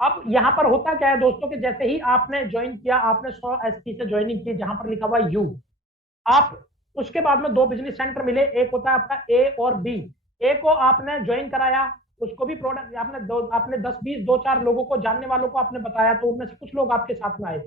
अब यहाँ पर होता क्या है दोस्तों कि जैसे ही आपने ज्वाइन किया, आपने 100 एसपी से ज्वाइनिंग की जहां पर लिखा हुआ यू, आप उसके बाद में 2 बिजनेस सेंटर मिले, एक होता है आपका ए और बी। ए को आपने ज्वाइन कराया, उसको भी प्रोडक्ट आपने 10-20 2-4 लोगों को, जानने वालों को आपने बताया, तो उनमें से कुछ लोग आपके साथ में आए।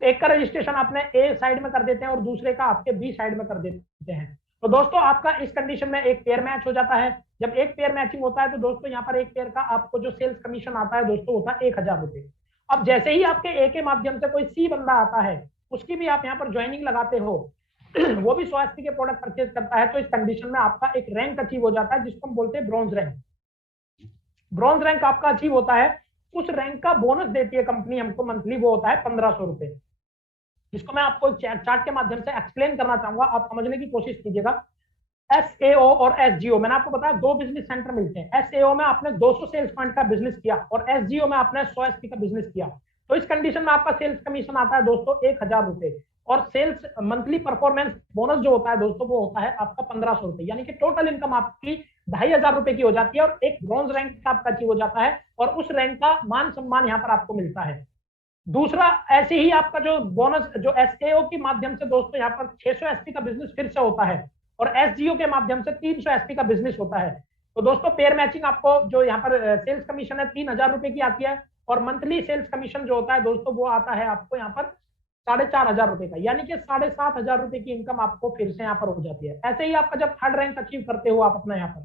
एक का रजिस्ट्रेशन आपने ए साइड में कर देते हैं और दूसरे का आपके बी साइड में कर देते हैं, तो दोस्तों आपका इस कंडीशन में एक पेयर मैच हो जाता है। जब एक पेयर मैचिंग होता है तो दोस्तों यहाँ पर एक पेयर का आपको जो सेल्स कमीशन आता है दोस्तों होता है 1000 रुपए। अब जैसे ही आपके ए के माध्यम से कोई सी बंदा आता है, उसकी भी आप यहाँ पर ज्वाइनिंग लगाते हो, वो भी 100 एसपी के प्रोडक्ट परचेज करता है, तो इस कंडीशन में आपका एक रैंक अचीव हो जाता है जिसको हम बोलते हैं ब्रॉन्ज रैंक। ब्रॉन्ज रैंक आपका अचीव होता है, उस रैंक का बोनस देती है कंपनी हमको मंथली, वो होता है 1500 रुपए। इसको मैं आपको चार्ट के माध्यम से एक्सप्लेन करना चाहूंगा, आप समझने की कोशिश कीजिएगा। एसएओ और एसजीओ, मैंने आपको बताया दो बिजनेस सेंटर मिलते हैं। एसएओ में आपने 200 सेल्स पॉइंट का बिजनेस किया और एसजीओ में आपने 100 एसपी का बिजनेस किया, तो इस कंडीशन में आपका सेल्स कमीशन आता है दोस्तों 1000 रुपए, और सेल्स मंथली परफॉर्मेंस बोनस जो होता है दोस्तों वो होता है आपका 1500 रुपए, यानी कि टोटल इनकम आपकी 2500 रुपए की हो जाती है, और एक ब्रॉन्ज रैंक का आपका अचीव हो जाता है, और उस रैंक का मान सम्मान यहाँ पर आपको मिलता है। दूसरा, ऐसे ही आपका जो बोनस जो एसएओ के माध्यम से दोस्तों यहाँ पर 600 एसपी का बिजनेस फिर से होता है, और एसजीओ के माध्यम से 300 एसपी का बिजनेस होता है। तो दोस्तों पेयर मैचिंग आपको जो यहाँ पर सेल्स कमीशन है 3000 रुपए की आती है, और मंथली सेल्स कमीशन जो होता है दोस्तों वो आता है आपको यहाँ पर 4500 रुपए का, यानी कि 7500 रुपए की इनकम आपको फिर से यहाँ पर हो जाती है। ऐसे ही आपका जब थर्ड रैंक अचीव करते हो आप अपना यहाँ पर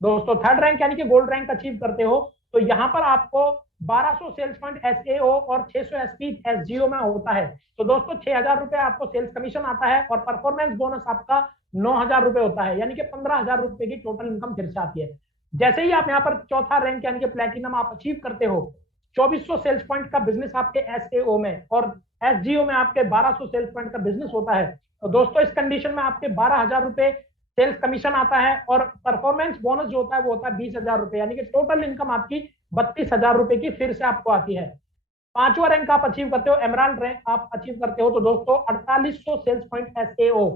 दोस्तों, थर्ड रैंक यानी कि गोल्ड रैंक अचीव करते हो, तो यहाँ पर आपको 1200 सेल्स पॉइंट एसएओ और 600 एसपी एसजीओ में होता है। तो दोस्तों 6000 रुपए आपको सेल्स कमीशन आता है, और परफॉर्मेंस बोनस आपका 9000 रुपए होता है, यानी कि 15000 रुपए की टोटल इनकम फिर से आती है। जैसे ही आप यहाँ पर चौथा रैंक यानी कि प्लेटिनम आप अचीव करते हो, 2400 सेल्स पॉइंट का बिजनेस आपके एसएओ में और एसजीओ में आपके 1200 सेल्स पॉइंट का बिजनेस होता है, तो दोस्तों इस कंडीशन में आपके 12000 रुपए सेल्स कमीशन आता है, और परफॉर्मेंस बोनस जो होता है वो होता है 20000 रुपए, यानी कि टोटल इनकम आपकी 32000 रुपए की फिर से आपको आती है। पांचवा रैंक आप अचीव करते हो, एमराल्ड रैंक आप अचीव करते हो, तो दोस्तों 4800 सेल्स पॉइंट एसएओ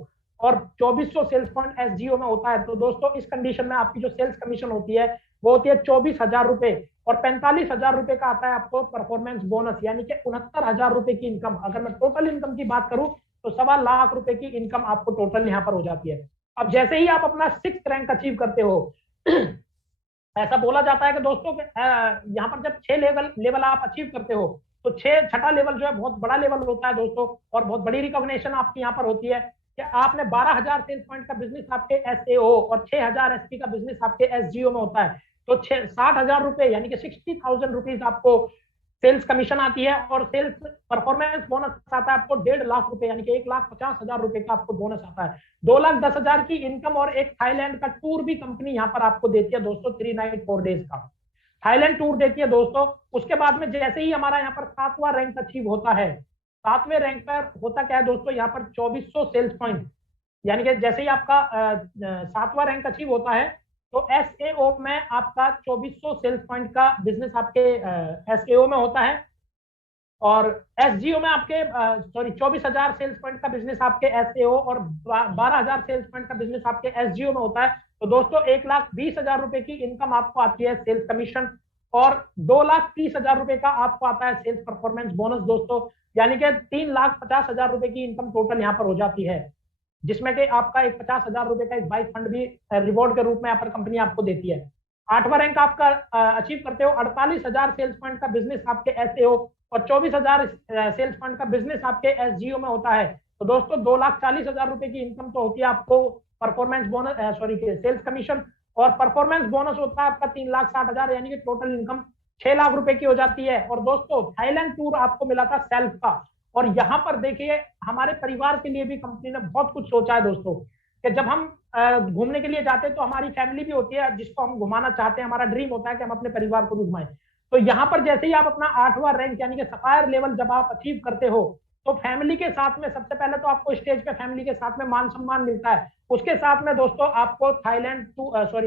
और 2400 सेल्स पॉइंट एसजीओ में होता है, तो दोस्तों इस कंडीशन में आपकी जो सेल्स कमीशन होती है वो होती है 24000 रुपए, और 45,000 रुपए का आता है आपको परफॉर्मेंस बोनस, यानी कि 69,000 रुपए की इनकम। अगर मैं टोटल इनकम की बात करूं तो 2.25 लाख की इनकम आपको टोटल यहाँ पर हो जाती है। अब जैसे ही आप अपना 6th रैंक अचीव करते हो ऐसा बोला जाता है कि दोस्तों यहाँ पर जब 6 लेवल आप अचीव करते हो, तो छठा लेवल जो है बहुत बड़ा लेवल होता है दोस्तों, और बहुत बड़ी रिकॉग्निशन आपकी यहाँ पर होती है कि आपने 12,000 सेल्स पॉइंट का बिजनेस आपके एसएओ और 6,000 एसपी का बिजनेस आपके एसजीओ में होता है, तो 60,000 रुपए यानी कि 60,000 रुपीज आपको सेल्स कमीशन आती है, और सेल्स परफॉर्मेंस बोनस आता है आपको 1.5 लाख रुपए, यानी कि 1,50,000 रुपए का आपको बोनस आता है। 2,10,000 की इनकम और एक थाईलैंड का टूर भी कंपनी यहाँ पर आपको देती है दोस्तों, 3 नाइट 4 डेज का थाईलैंड टूर देती है दोस्तों। उसके बाद में जैसे ही हमारा यहाँ पर 7वां रैंक अचीव होता है, 7वें रैंक पर होता क्या है दोस्तों, यहाँ पर 2400 सेल्स पॉइंट, यानी कि जैसे ही आपका 7वां रैंक अचीव होता है, तो एसएओ में आपका 2400 सेल्स पॉइंट का बिजनेस आपके एसएओ में होता है, और एसजीओ में आपके 24,000 सेल्स पॉइंट का बिजनेस आपके एसएओ और 12,000 सेल्स पॉइंट का बिजनेस आपके एसजीओ में होता है, तो दोस्तों 1,20,000 रुपए की इनकम आपको आती है सेल्स कमीशन, और 2,30,000 रुपए का आपको आता है सेल्स परफॉर्मेंस बोनस दोस्तों, यानी कि 3,50,000 रुपए की इनकम टोटल यहाँ पर हो जाती है, जिसमें कि आपका एक 50,000 रुपए का एक बाइक फंड भी रिवॉर्ड के रूप में यहाँ पर कंपनी आपको देती है। 8वां रैंक आपका अचीव करते हो, 48,000 सेल्स पॉइंट का बिजनेस आपके एसएओ और 24,000 सेल्स पॉइंट का बिजनेस आपके एसजीओ में होता है, तो दोस्तों 2,40,000 रुपए की इनकम तो होती है आपको परफॉर्मेंस बोनस सेल्स कमीशन, और परफॉर्मेंस बोनस होता है आपका 3,60,000, यानी कि टोटल इनकम 6 लाख रुपए की हो जाती है। और दोस्तों थाईलैंड टूर आपको मिला था सेल्फ का, और यहाँ पर देखिए हमारे परिवार के लिए भी कंपनी ने बहुत कुछ सोचा है दोस्तों, कि जब हम घूमने के लिए जाते हैं तो हमारी फैमिली भी होती है जिसको हम घुमाना चाहते हैं, हमारा ड्रीम होता है कि हम अपने परिवार को भी घुमाएं। तो यहाँ पर जैसे ही आप अपना 8वां रैंक यानी कि सफायर लेवल जब आप अचीव करते हो, तो फैमिली के साथ में सबसे पहले तो आपको स्टेज पे फैमिली के साथ में मान सम्मान मिलता है, उसके साथ में दोस्तों आपको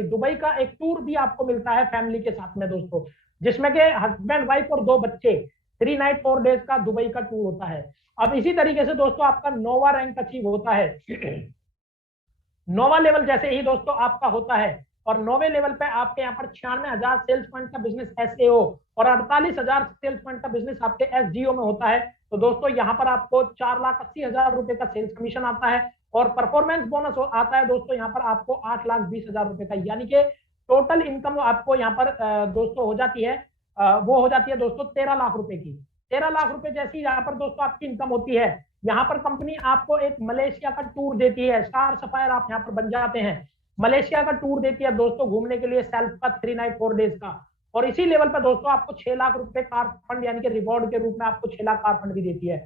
दुबई का एक टूर भी आपको मिलता है फैमिली के साथ में दोस्तों, जिसमें कि हस्बैंड वाइफ और 2 बच्चे 3 नाइट 4 डेज का दुबई का टूर होता है। अब इसी तरीके से दोस्तों आपका 9वां रैंक अचीव होता है। 9वां लेवल जैसे ही दोस्तों आपका होता है, और 9वें लेवल पे आपके यहाँ पर 96,000 सेल्स पॉइंट का बिजनेस एसएओ और 48,000 सेल्स पॉइंट का बिजनेस आपके एसजीओ में होता है, तो दोस्तों यहाँ पर आपको 4,80,000 का सेल्स कमीशन आता है, और परफॉर्मेंस बोनस आता है दोस्तों यहाँ पर आपको 8,20,000 का, यानी कि टोटल इनकम आपको यहाँ पर दोस्तों हो जाती है वो हो जाती है दोस्तों 13 लाख रुपए की। 13 लाख रुपए जैसी यहाँ पर दोस्तों आपकी इनकम होती है, यहाँ पर कंपनी आपको एक मलेशिया का टूर देती है, स्टार सफायर आप यहाँ पर बन जाते हैं, मलेशिया का टूर देती है दोस्तों घूमने के लिए सेल्फ का 3 नाइट 4 डेज का, और इसी लेवल पर दोस्तों आपको 6 लाख रुपए कार फंड यानी कि रिवॉर्ड के रूप में आपको 6 लाख कार फंड भी देती है।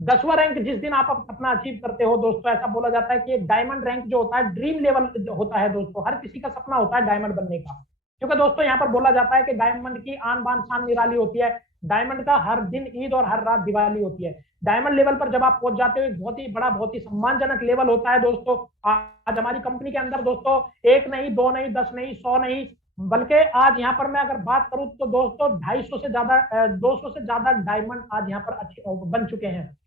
10वां रैंक जिस दिन आप अपना अचीव करते हो दोस्तों, ऐसा बोला जाता है कि एक डायमंड रैंक जो होता है ड्रीम लेवल होता है दोस्तों, हर किसी का सपना होता है डायमंड बनने का, क्योंकि दोस्तों यहाँ पर बोला जाता है कि डायमंड की आन बान शान निराली होती है, डायमंड का हर दिन ईद और हर रात दिवाली होती है। डायमंड लेवल पर जब आप पहुंच जाते हो, एक बहुत ही बड़ा, बहुत ही सम्मानजनक लेवल होता है दोस्तों। आज हमारी कंपनी के अंदर दोस्तों 1 नहीं, 2 नहीं, 10 नहीं, 100 नहीं, बल्कि आज यहाँ पर मैं अगर बात करूं तो दोस्तों 250 से ज्यादा 200 से ज्यादा डायमंड आज यहाँ पर अच्छे बन चुके हैं।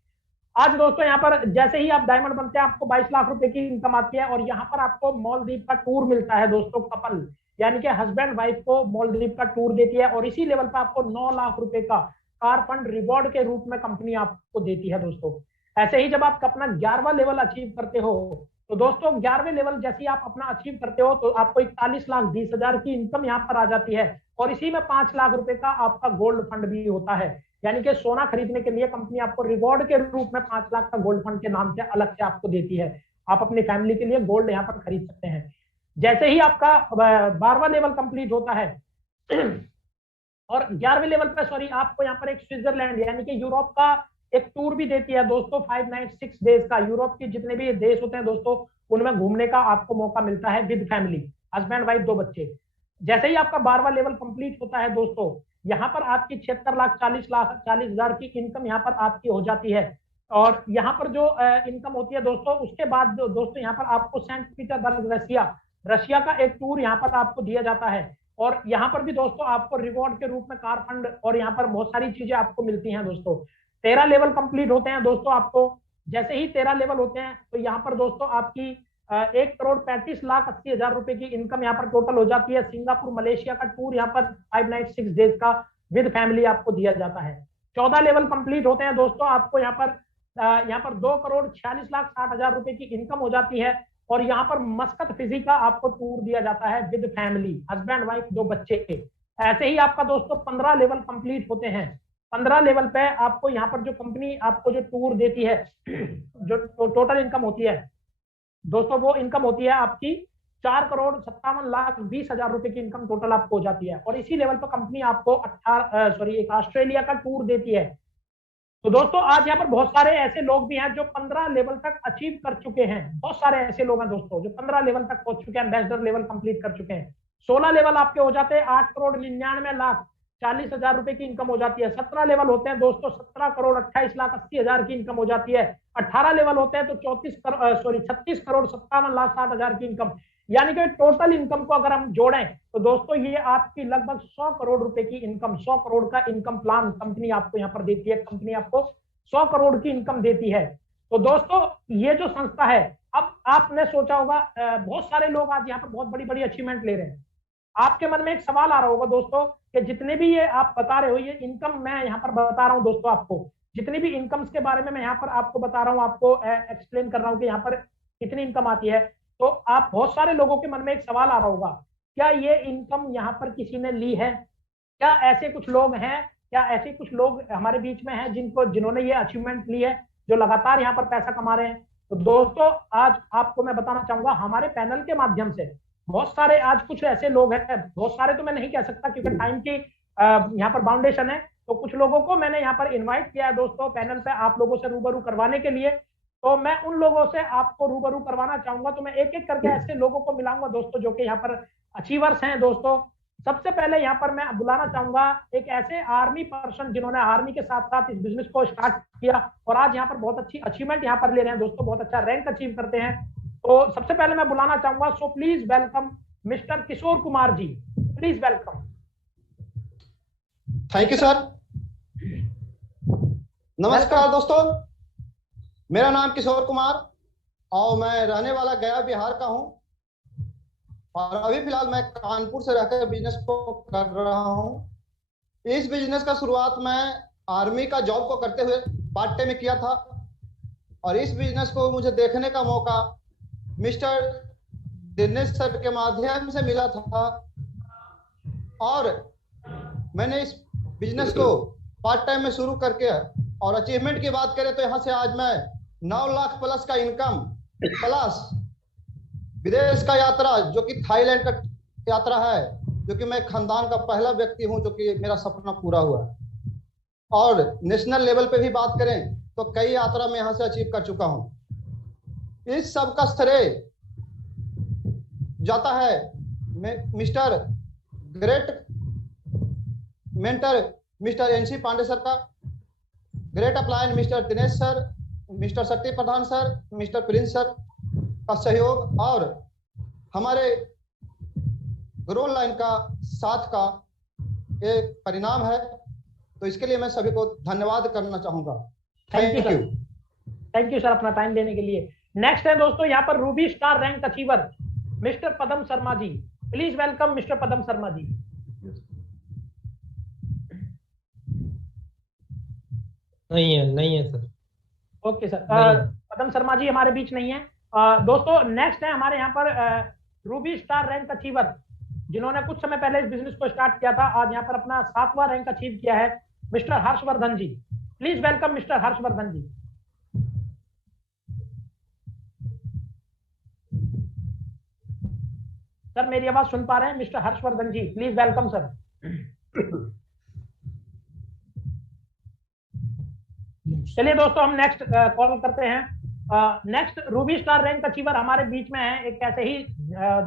आज दोस्तों यहाँ पर जैसे ही आप डायमंड बनते हैं आपको 22 लाख रुपए की इनकम आती है, और यहाँ पर आपको मालदीव का टूर मिलता है दोस्तों। कपल यानी कि हस्बैंड वाइफ को मालदीव का टूर देती है, और इसी लेवल पर आपको 9 लाख रुपए का कार फंड रिवॉर्ड के रूप में कंपनी आपको देती है दोस्तों। ऐसे ही जब आप अपना 11वां लेवल अचीव करते हो तो दोस्तों 11वें लेवल जैसे ही आप अपना अचीव करते हो तो आपको 41,20,000 की इनकम यहाँ पर आ जाती है, और इसी में 5 लाख रुपए का आपका गोल्ड फंड भी होता है। यानी कि सोना खरीदने के लिए कंपनी आपको रिवॉर्ड के रूप में 5 लाख का गोल्ड फंड के नाम से अलग से आपको देती है। आप अपनी फैमिली के लिए गोल्ड यहाँ पर खरीद सकते हैं। जैसे ही आपका 12वां लेवल कंप्लीट होता है और 11वें लेवल पे सॉरी आपको यहाँ पर एक स्विट्जरलैंड यानी कि यूरोप का एक टूर भी देती है दोस्तों। 5 नाइट 6 डेज का यूरोप के जितने भी देश होते हैं दोस्तों उनमें घूमने का आपको मौका मिलता है विद फैमिली, हस्बैंड वाइफ 2 बच्चे। जैसे ही आपका 12वां लेवल कंप्लीट होता है दोस्तों, यहाँ पर आपकी 76,40,40,000 की इनकम यहाँ पर आपकी हो जाती है। और यहाँ पर जो इनकम होती है दोस्तों, उसके बाद दोस्तों यहाँ पर आपको सेंट पीटर्सबर्ग रशिया का एक टूर यहाँ पर आपको दिया जाता है, और यहाँ पर भी दोस्तों आपको रिवॉर्ड के रूप में कार फंड और यहाँ पर बहुत सारी चीजें आपको मिलती हैं दोस्तों। 13 लेवल कंप्लीट होते हैं दोस्तों आपको। जैसे ही 13 लेवल होते हैं तो यहाँ पर दोस्तों आपकी 1,35,80,000 रुपए की इनकम यहाँ पर टोटल हो जाती है। सिंगापुर मलेशिया का टूर यहाँ पर 5 नाइट 6 डेज का विद फैमिली आपको दिया जाता है। 14 लेवल कंप्लीट होते हैं दोस्तों, आपको यहाँ पर 2,46,60,000 रुपए की इनकम हो जाती है, और यहाँ पर मस्कत फिजी का आपको टूर दिया जाता है विद फैमिली, हस्बैंड वाइफ 2 बच्चे के। ऐसे ही आपका दोस्तों 15 लेवल कंप्लीट होते हैं। 15 लेवल पे आपको यहाँ पर जो कंपनी आपको जो टूर देती है, जो टोटल इनकम होती है दोस्तों, वो इनकम होती है आपकी 4,57,20,000 रुपए की इनकम टोटल आपको हो जाती है। और इसी लेवल पर कंपनी आपको एक ऑस्ट्रेलिया का टूर देती है। तो दोस्तों आज यहाँ पर बहुत सारे ऐसे लोग भी हैं जो 15 लेवल तक अचीव कर चुके हैं। बहुत सारे ऐसे लोग हैं दोस्तों जो 15 लेवल तक पहुंच चुके हैं, एम्बेसडर लेवल कंप्लीट कर चुके हैं। 16 लेवल आपके हो जाते हैं 8,99,40,000 रुपए की इनकम हो जाती है। 17 लेवल होते हैं दोस्तों 17,28,80,000 की इनकम हो जाती है। 18 लेवल होते हैं तो 36,57,60,000 की इनकम। यानी कि टोटल इनकम को अगर हम जोड़ें तो दोस्तों ये आपकी लगभग 100 करोड़ रुपए की इनकम, 100 करोड़ का इनकम प्लान कंपनी आपको यहाँ पर देती है। कंपनी आपको 100 करोड़ की इनकम देती है। तो दोस्तों ये जो संस्था है, अब आपने सोचा होगा बहुत सारे लोग आज यहाँ पर बहुत बड़ी बड़ी अचीवमेंट ले रहे हैं। आपके मन में एक सवाल आ रहा होगा दोस्तों कि जितने भी ये आप बता रहे हो, ये इनकम मैं यहाँ पर बता रहा हूँ दोस्तों, आपको जितनी भी इनकम्स के बारे में मैं यहाँ पर आपको बता रहा हूँ, आपको एक्सप्लेन कर रहा हूँ कि यहाँ पर कितनी इनकम आती है, तो आप बहुत सारे लोगों के मन में एक सवाल आ रहा होगा, क्या ये इनकम यहाँ पर किसी ने ली है? क्या ऐसे कुछ लोग हैं, क्या ऐसे कुछ लोग हमारे बीच में हैं जिन्होंने ये अचीवमेंट ली है, जो लगातार यहाँ पर पैसा कमा रहे हैं? तो दोस्तों आज आपको मैं बताना चाहूंगा हमारे पैनल के माध्यम से बहुत सारे आज कुछ ऐसे लोग हैं, बहुत सारे तो मैं नहीं कह सकता क्योंकि टाइम की यहाँ पर बाउंडेशन है, तो कुछ लोगों को मैंने यहाँ पर इनवाइट किया है दोस्तों पैनल पे आप लोगों से रूबरू करवाने के लिए। तो मैं उन लोगों से आपको रूबरू करवाना चाहूंगा, तो मैं एक एक करके ऐसे लोगों को मिलाऊंगा दोस्तों जो कि यहाँ पर अचीवर्स हैं दोस्तों। सबसे पहले यहाँ पर मैं बुलाना चाहूंगा एक ऐसे आर्मी पर्सन जिन्होंने आर्मी के साथ साथ इस बिजनेस को स्टार्ट किया और आज यहाँ पर बहुत अच्छी अचीवमेंट यहाँ पर ले रहे हैं दोस्तों, बहुत अच्छा रैंक अचीव करते हैं। तो सबसे पहले मैं बुलाना चाहूंगा, so please welcome mister Kishore Kumar ji, please welcome. Thank you sir. नमस्कार दोस्तों, मेरा नाम किशोर कुमार और मैं रहने वाला गया बिहार का हूं और अभी फिलहाल मैं कानपुर से रहकर बिजनेस को कर रहा हूं। इस बिजनेस का शुरुआत मैं आर्मी का जॉब को करते हुए पार्ट टाइम में किया था और इस बिजनेस को मुझे देखने का मौका मिस्टर दिनेश सर के माध्यम से मिला था और मैंने इस बिजनेस को पार्ट टाइम में शुरू करके और अचीवमेंट की बात करें तो यहाँ से आज मैं 9 लाख प्लस का इनकम प्लस विदेश का यात्रा जो कि थाईलैंड का यात्रा है, जो कि मैं खानदान का पहला व्यक्ति हूं जो कि मेरा सपना पूरा हुआ और नेशनल लेवल पे भी बात करें तो कई यात्रा में यहाँ से अचीव कर चुका हूं। इस सब का श्रेय जाता है mister great mentor mister NC Pandey sir का, ग्रेट अप्लायन mister Dinesh sir, mister Shakti Pradhan sir, mister Prince sir का सहयोग और हमारे रोल लाइन का साथ का ये परिणाम है। तो इसके लिए मैं सभी को धन्यवाद करना चाहूंगा। थैंक यू सर अपना टाइम देने के लिए। नेक्स्ट है दोस्तों यहाँ पर ruby star rank achiever mister Padam Sharma ji. Please welcome mister Padam Sharma ji. नहीं है sir. Okay sir, Padam Sharma ji हमारे बीच नहीं है। दोस्तों नेक्स्ट है हमारे यहाँ पर रूबी स्टार रैंक अचीवर जिन्होंने कुछ समय पहले इस बिजनेस को स्टार्ट किया था, आज यहाँ पर अपना 7वां रैंक अचीव किया है, mister Harshvardhan ji. Please welcome mister Harshvardhan ji. Sir मेरी आवाज सुन पा रहे हैं mister Harshvardhan ji? Please welcome sir. चलिए दोस्तों हम नेक्स्ट कॉल करते हैं। Next ruby star rank achiever हमारे बीच में है, एक ऐसे ही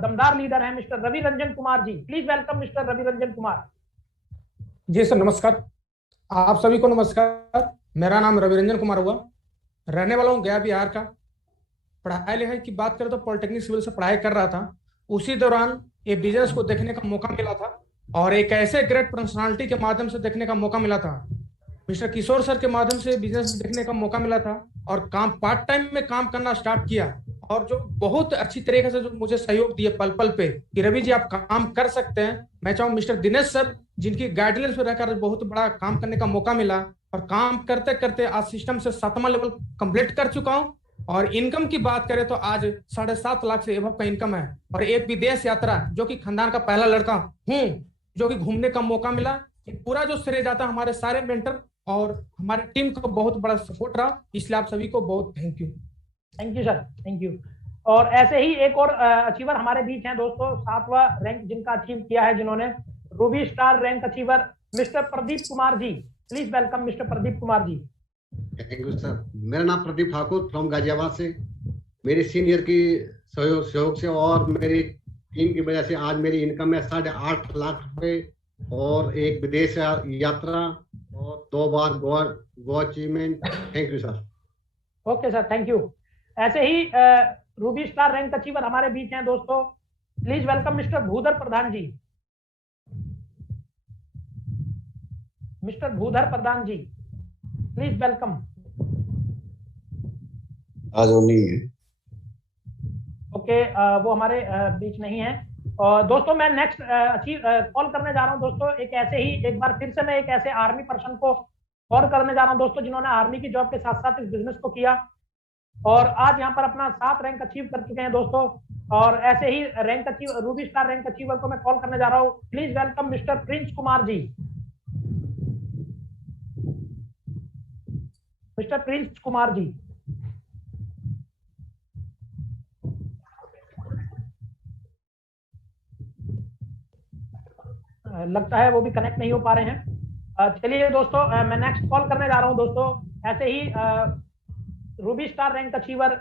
दमदार लीडर है mister Ravi Ranjan Kumar ji. Please welcome mister Ravi Ranjan Kumar. Ji sir नमस्कार, आप सभी को नमस्कार। मेरा नाम रवि रंजन कुमार हुआ, रहने वाला हूँ गया बिहार का। पढ़ाई लिखाई की बात करें तो पॉलिटेक्निक सिविल से पढ़ाई कर रहा था, उसी दौरान ये बिजनेस को देखने का मौका मिला था और एक ऐसे ग्रेट पर्सनालिटी के माध्यम से देखने का मौका मिला था, मिस्टर किशोर सर के माध्यम से बिजनेस देखने का मौका मिला था और काम पार्ट टाइम में काम करना स्टार्ट किया और जो बहुत अच्छी तरीके से जो मुझे सहयोग दिए पल पल पे कि रवि जी आप काम कर सकते हैं। मैं चाहूँ मिस्टर दिनेश सर जिनकी गाइडलाइंस में रहकर बहुत बड़ा काम करने का मौका मिला और काम करते करते आज सिस्टम से 7वां लेवल कंप्लीट कर चुका हूँ और इनकम की बात करें तो आज 7.5 लाख से एबव का इनकम है और एक विदेश यात्रा जो कि खानदान का पहला लड़का हूँ जो कि घूमने का मौका मिला। पूरा जो श्रेय जाता हमारे सारे मेंटर और हमारे टीम का बहुत बड़ा सपोर्ट रहा, इसलिए आप सभी को बहुत thank you. Thank you sir, thank you. और ऐसे ही एक और अचीवर हमारे बीच हैं दोस्तों, 7वां रैंक जिनका अचीव किया है जिन्होंने, ruby star rank achiever mister Pradeep Kumar ji. Please welcome mister Pradeep Kumar ji. Thank you sir. मेरा नाम प्रदीप ठाकुर फ्रॉम गाजियाबाद से। मेरे सीनियर की सहयोग से और मेरी टीम की वजह से आज मेरी इनकम है 8.5 लाख रुपए और एक विदेश यात्रा और 2 बार Goa achievement. Thank you sir. Okay sir, thank you. ऐसे ही रूबी स्टार रैंक अचीवर हमारे बीच हैं दोस्तों, please welcome mister Bhudhar Pradhan ji. Mister Bhudhar Pradhan ji please welcome. आज वो नहीं है। ओके, वो हमारे बीच नहीं है। और दोस्तों मैं नेक्स्ट कॉल करने जा रहा हूं दोस्तों, एक ऐसे ही एक बार फिर से मैं एक ऐसे आर्मी पर्सन को कॉल करने जा रहा हूं दोस्तों जिन्होंने आर्मी की जॉब के साथ साथ इस बिजनेस को किया और आज यहाँ पर अपना 7 रैंक अचीव कर चुके हैं दोस्तों। और ऐसे ही rank achieve ruby star rank achiever को मैं कॉल करने जा रहा हूँ। Please welcome mister Prince Kumar ji. Mister Prince Kumar ji. लगता है वो भी कनेक्ट नहीं हो पा रहे हैं। चलिए दोस्तों मैं नेक्स्ट कॉल करने जा रहा हूं दोस्तों, ऐसे ही ruby star rank achiever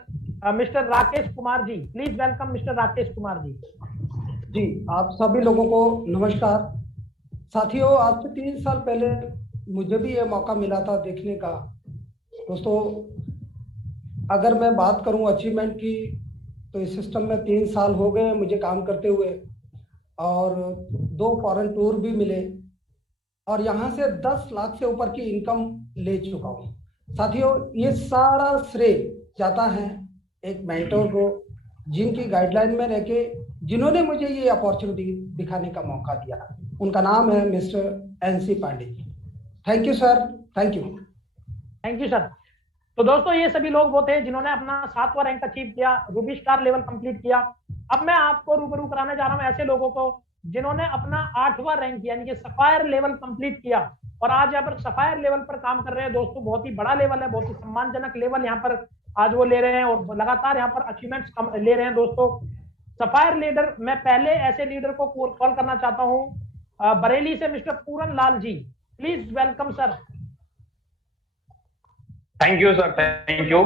mister Rakesh Kumar ji. Please welcome mister Rakesh Kumar ji. जी आप सभी लोगों को नमस्कार। साथियों आज से 3 साल पहले मुझे भी ये मौका मिला था देखने का। दोस्तों अगर मैं बात करूं अचीवमेंट की तो इस सिस्टम में 3 साल हो गए मुझे काम करते हुए और 2 फॉरेन टूर भी मिले और यहाँ से 10 लाख से ऊपर की इनकम ले चुका हूँ। साथियों ये सारा श्रेय जाता है एक मेंटर को जिनकी गाइडलाइन में रह के जिन्होंने मुझे ये अपॉर्चुनिटी दिखाने का मौका दिया। उनका नाम है mister NC Pandey ji. Thank you sir, thank you. Thank you sir. तो दोस्तों ये सभी लोग वो थे जिन्होंने अपना 7वां रैंक अचीव किया, रूबी स्टार लेवल कंप्लीट किया। अब मैं आपको रूबरू कराने जा रहा हूं ऐसे लोगों को जिन्होंने अपना 8वां रैंक यानी कि सफायर लेवल कंप्लीट किया और आज यहाँ पर सफायर लेवल पर काम कर रहे हैं दोस्तों। बहुत ही बड़ा लेवल है, बहुत ही सम्मानजनक लेवल यहाँ पर आज वो ले रहे हैं और लगातार यहाँ पर अचीवमेंट्स ले रहे हैं दोस्तों। सफायर लीडर, मैं पहले ऐसे लीडर को कॉल करना चाहता हूँ बरेली से mister Puran Lal ji. Please welcome sir. Thank you sir, thank you.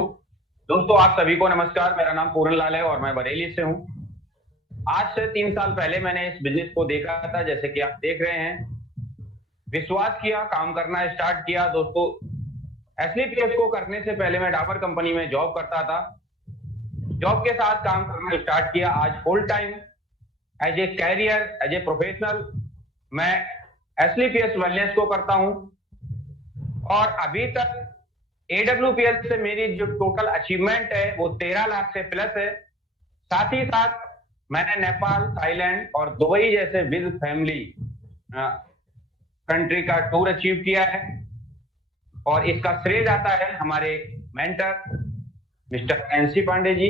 दोस्तों आप सभी को नमस्कार। मेरा नाम पूरन लाल है और मैं बरेली से हूँ। आज से 3 साल पहले मैंने इस बिजनेस को देखा था, जैसे कि आप देख रहे हैं। विश्वास किया, काम करना स्टार्ट किया दोस्तों। एसलीपीएस को करने से पहले मैं डाबर कंपनी में जॉब करता था। जॉब के साथ काम करना स्टार्ट किया। आज full time as a career, as a professional मैं एसलीपीएस वेलनेस को करता हूं। और अभी तक AWPL से मेरी जो टोटल अचीवमेंट है वो 13 लाख से प्लस है। साथ ही साथ मैंने नेपाल, थाईलैंड और दुबई जैसे विद फैमिली कंट्री का टूर अचीव किया है। और इसका श्रेय जाता है हमारे mentor mister NC Pandey ji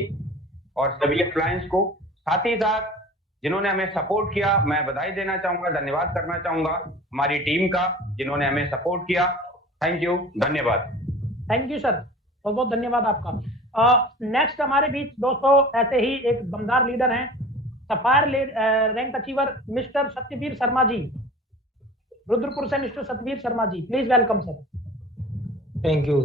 और सभी अप्लायंस को। साथ ही साथ जिन्होंने हमें सपोर्ट किया, मैं बधाई देना चाहूंगा, धन्यवाद करना चाहूंगा हमारी टीम का जिन्होंने हमें सपोर्ट किया। थैंक यू, धन्यवाद। थैंक यू सर, बहुत बहुत धन्यवाद आपका। नेक्स्ट हमारे बीच दोस्तों ऐसे ही एक दमदार लीडर हैं, sapphire rank achiever mister Satyaveer Sharma ji, Rudrapur से mister Satyaveer Sharma ji, please welcome sir. Thank you.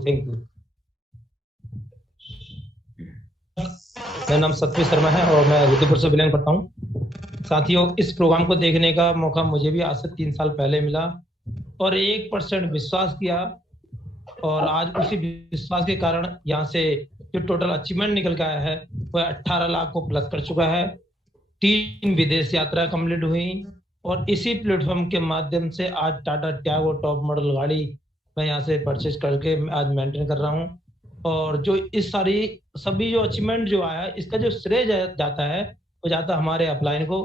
मेरा नाम सत्यवीर शर्मा है और मैं रुद्रपुर से बिलोंग करता हूँ। साथियों, इस प्रोग्राम को देखने का मौका मुझे भी आज से 3 साल पहले मिला और 1% विश्वास किया और आज उसी विश्वास के कारण यहाँ से जो टोटल अचीवमेंट निकल के आया है वह 18 लाख को प्लस कर चुका है। 3 विदेश यात्रा कंप्लीट हुई और इसी प्लेटफॉर्म के माध्यम से आज टाटा टियागो टॉप मॉडल गाड़ी मैं यहाँ से परचेज करके आज मेंटेन कर रहा हूँ। और जो इस सभी जो अचीवमेंट जो आया इसका जो श्रेय जाता है वो जाता है हमारे अपलाइन को,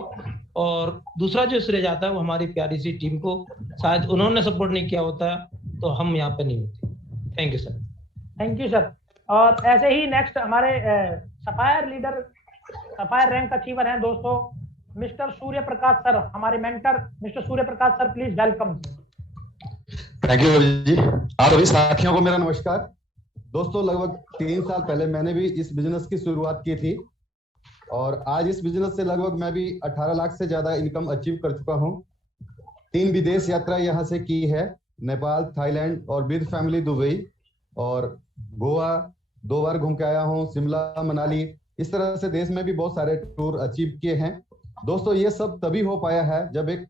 और दूसरा जो श्रेय जाता है वो हमारी प्यारी सी टीम को। शायद उन्होंने सपोर्ट नहीं किया होता तो हम यहाँ पे नहीं होते। Thank you sir. Thank you sir. और ऐसे ही नेक्स्ट हमारे sapphire leader, sapphire rank achiever हैं दोस्तों मिस्टर सूर्य प्रकाश सर, हमारे mentor mister Surya Prakash sir, please welcome. Thank you Ravi ji. आप सभी साथियों को मेरा नमस्कार। दोस्तों, लगभग 3 साल पहले मैंने भी इस बिजनेस की शुरुआत की थी और आज इस बिजनेस से लगभग मैं भी 18 लाख से ज्यादा इनकम अचीव कर चुका हूं। 3 विदेश यात्रा यहां से की है, नेपाल, थाईलैंड और विद फैमिली दुबई, और गोवा 2 बार घूम के आया हूं, शिमला, मनाली, इस तरह से देश में भी बहुत सारे टूर अचीव किए हैं। दोस्तों, ये सब तभी हो पाया है जब एक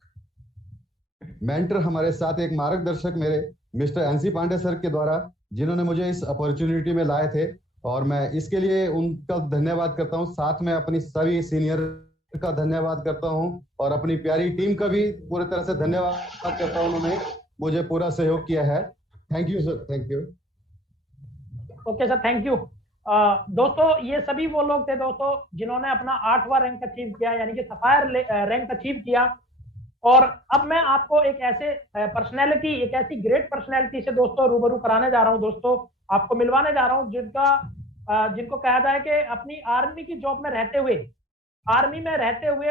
मेंटर हमारे साथ, एक मार्गदर्शक मेरे मिस्टर NC पांडे सर के द्वारा, जिन्होंने मुझे इस अपॉर्चुनिटी में लाए थे, और मैं इसके लिए उनका धन्यवाद करता हूं। साथ में अपनी सभी सीनियर का धन्यवाद करता हूं और अपनी प्यारी टीम का भी पूरी तरह से धन्यवाद करता हूं, उन्होंने मुझे पूरा सहयोग किया है। Thank you sir. Thank you. Okay sir, thank you. दोस्तों, ये सभी वो लोग थे दोस्तों जिन्होंने अपना 8वां रैंक अचीव किया, यानी कि सफायर रैंक अचीव किया। और अब मैं आपको एक ऐसे पर्सनैलिटी, एक ऐसी ग्रेट पर्सनैलिटी से दोस्तों रूबरू कराने जा रहा हूं, दोस्तों आपको मिलवाने जा रहा हूं, जिनको कहा जाए कि अपनी आर्मी की जॉब में रहते हुए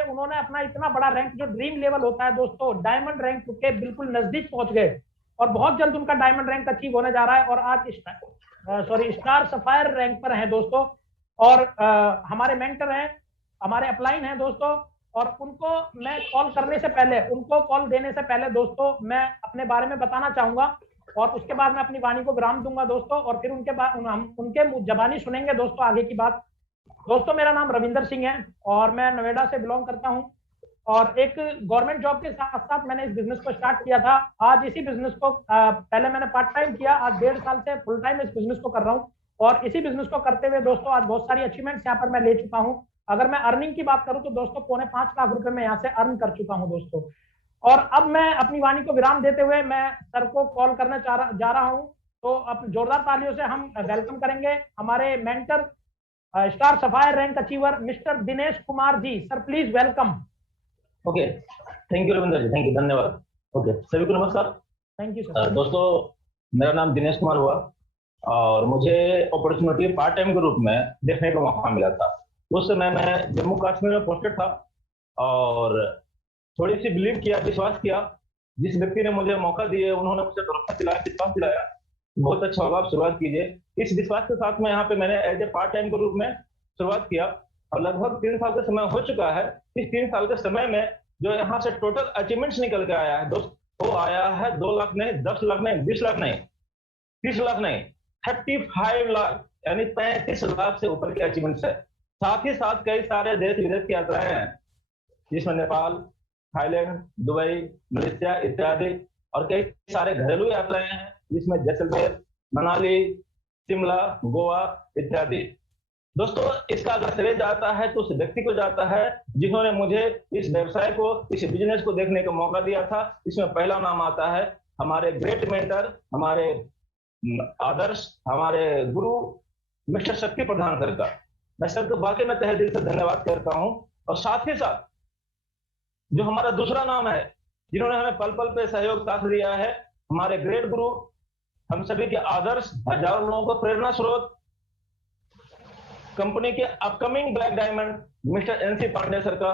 उन्होंने अपना इतना बड़ा रैंक, जो ड्रीम लेवल होता है दोस्तों, डायमंड रैंक के बिल्कुल नजदीक पहुंच गए और बहुत जल्द उनका डायमंड रैंक अचीव होने जा रहा है और आज स्टार सफायर रैंक पर हैं दोस्तों। और हमारे मेंटर हैं, हमारे अपलाइन हैं दोस्तों, और उनको मैं कॉल करने से पहले, उनको कॉल देने से पहले दोस्तों मैं अपने बारे में बताना चाहूंगा और उसके बाद मैं अपनी वाणी को विराम दूंगा दोस्तों, और फिर उनके बाद हम उनके जबानी सुनेंगे दोस्तों आगे की बात। दोस्तों, मेरा नाम रविंदर सिंह है और मैं नोएडा से बिलोंग करता हूं और एक गवर्नमेंट जॉब के साथ साथ मैंने इस बिजनेस को स्टार्ट किया था। आज इसी बिजनेस को पहले मैंने पार्ट टाइम किया, आज 1.5 साल से फुल टाइम इस बिजनेस को कर रहा हूं और इसी बिजनेस को करते हुए दोस्तों आज बहुत सारी अचीवमेंट्स यहाँ पर मैं ले चुका हूँ। अगर मैं अर्निंग की बात करूं तो दोस्तों 4.5 लाख रुपए मैं यहाँ से अर्न कर चुका हूं दोस्तों। और अब मैं अपनी वाणी को विराम देते हुए मैं सर को कॉल करने जा रहा हूं, तो अब जोरदार तालियों से हम वेलकम करेंगे हमारे mentor, star sapphire rank achiever mister Dinesh Kumar ji. Sir please welcome. Okay, thank you Ravinder ji, thank you, धन्यवाद। ओके, सभी को नमस्कार। Thank you sir. दोस्तों, मेरा नाम दिनेश कुमार हुआ और मुझे अपॉर्चुनिटी पार्ट टाइम के रूप में देखने का मौका मिला था। उस समय मैं जम्मू कश्मीर में पोस्टेड था और थोड़ी सी बिलीव किया, विश्वास किया, जिस व्यक्ति ने मुझे मौका दिए उन्होंने मुझे भरोसा दिलाया, विश्वास दिलाया, बहुत अच्छा होगा, आप शुरुआत कीजिए। इस विश्वास के साथ में यहाँ पे मैंने एज ए पार्ट टाइम के रूप में शुरुआत किया और लगभग 3 साल का समय हो चुका है। इस 3 साल के समय में जो यहाँ से टोटल अचीवमेंट्स निकल के आया है दोस्तों, वो आया है 2 लाख नहीं, 10 लाख नहीं, 20 लाख नहीं, 30 लाख नहीं, 35 लाख यानी 35 लाख से ऊपर के अचीवमेंट्स है। साथ ही साथ कई सारे देश विदेश की यात्राएं हैं जिसमें नेपाल, थाईलैंड, दुबई, मलेशिया इत्यादि और कई सारे घरेलू यात्राएं हैं, जिसमें जैसलमेर, मनाली, शिमला, गोवा इत्यादि। दोस्तों, इसका अगर श्रेय जाता है तो उस व्यक्ति को जाता है जिन्होंने मुझे इस व्यवसाय को, इस बिजनेस को देखने का मौका दिया था। इसमें पहला नाम आता है हमारे ग्रेट मेंटर, हमारे आदर्श, हमारे गुरु मिस्टर शक्ति प्रधान सर का। मैं सर को वाकई में तहे दिल से धन्यवाद करता हूं। और साथ ही साथ जो हमारा दूसरा नाम है, जिन्होंने हमें पल पल पे सहयोग साथ दिया है, हमारे ग्रेट गुरु, हम सभी के आदर्श, हजारों लोगों को प्रेरणा स्रोत, कंपनी के upcoming black diamond mister NC Pandey sir का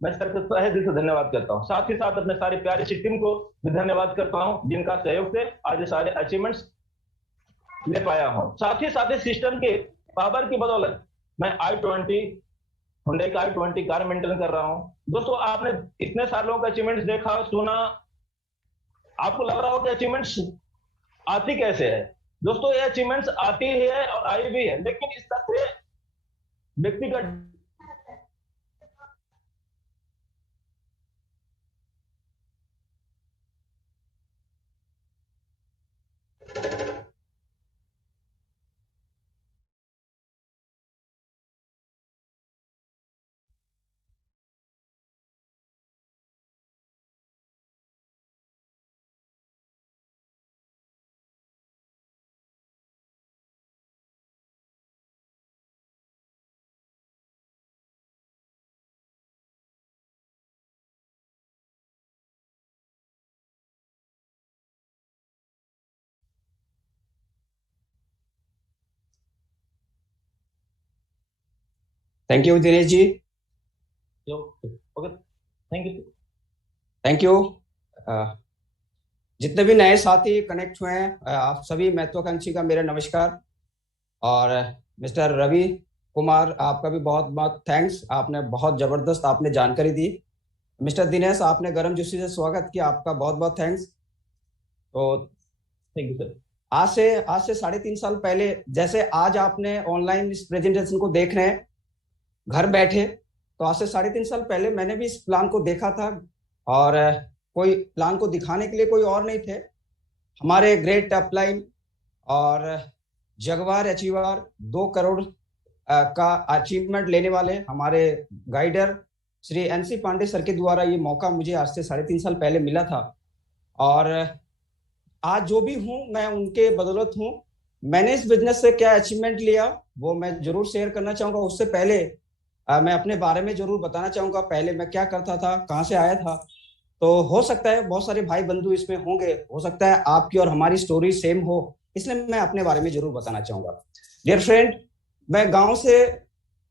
मैं सर को तहे दिल से धन्यवाद करता हूं। साथ ही साथ अपने सारी प्यारी सी टीम को भी धन्यवाद करता हूं, जिनका सहयोग से आज ये सारे अचीवमेंट्स ले पाया हूं। साथ ही सिस्टम के पावर की बदौलत मैं i20 Hyundai का i20 कार मेंटेन कर रहा हूं। दोस्तों, आपने इतने सालों का अचीवमेंट्स देखा, सुना, आपको लग रहा हो कि अचीवमेंट्स आती कैसे है। दोस्तों, ये अचीवमेंट्स आती है और आई भी है, लेकिन इसका श्रेय व्यक्तिगत thank you Dinesh ji. Okay, thank you. Thank you. जितने भी नए साथी कनेक्ट हुए हैं, आप सभी महत्वाकांक्षी का मेरा नमस्कार। और मिस्टर रवि कुमार, आपका भी बहुत बहुत थैंक्स, आपने बहुत जबरदस्त आपने जानकारी दी। मिस्टर दिनेश, आपने गर्म जोशी से स्वागत किया, आपका बहुत बहुत थैंक्स। तो थैंक यू सर। आज से 3.5 साल पहले, जैसे आज आपने ऑनलाइन इस प्रेजेंटेशन को देख रहे हैं घर बैठे, तो आज से 3.5 साल पहले मैंने भी इस प्लान को देखा था। और कोई प्लान को दिखाने के लिए कोई और नहीं थे, हमारे ग्रेट अपलाइन और जगवार अचीवर 2 करोड़ का अचीवमेंट लेने वाले हमारे guider Shri N C Pandey sir के द्वारा ये मौका मुझे आज से 3.5 साल पहले मिला था। और आज जो भी हूँ मैं उनके बदौलत हूँ। मैंने इस बिजनेस से क्या अचीवमेंट लिया वो मैं जरूर शेयर करना चाहूंगा। उससे पहले मैं अपने बारे में जरूर बताना चाहूंगा, पहले मैं क्या करता था, कहाँ से आया था। तो हो सकता है बहुत सारे भाई बंधु इसमें होंगे, हो सकता है आपकी और हमारी स्टोरी सेम हो, इसलिए मैं अपने बारे में जरूर बताना चाहूंगा। डियर फ्रेंड, मैं गांव से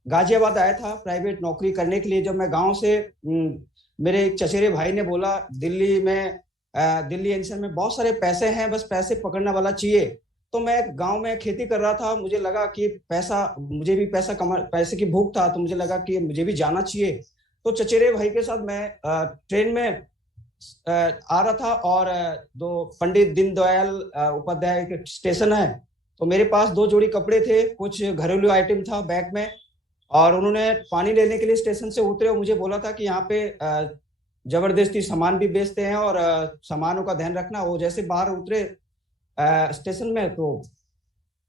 गाजियाबाद आया था प्राइवेट नौकरी करने के लिए। जब मैं गांव से, मेरे एक चचेरे भाई ने बोला दिल्ली एनसीआर में बहुत सारे पैसे हैं, बस पैसे पकड़ने वाला चाहिए। तो मैं गांव में खेती कर रहा था, मुझे लगा कि मुझे भी पैसे की भूख था, तो मुझे लगा कि मुझे भी जाना चाहिए। तो चचेरे भाई के साथ मैं ट्रेन में आ रहा था, और दो पंडित दीनदयाल उपाध्याय के स्टेशन है, तो मेरे पास 2 जोड़ी कपड़े थे, कुछ घरेलू आइटम था बैग में। और उन्होंने पानी लेने के लिए स्टेशन से उतरे और मुझे बोला था कि यहाँ पे जबरदस्ती सामान भी बेचते हैं और सामानों का ध्यान रखना। वो जैसे बाहर उतरे स्टेशन में, तो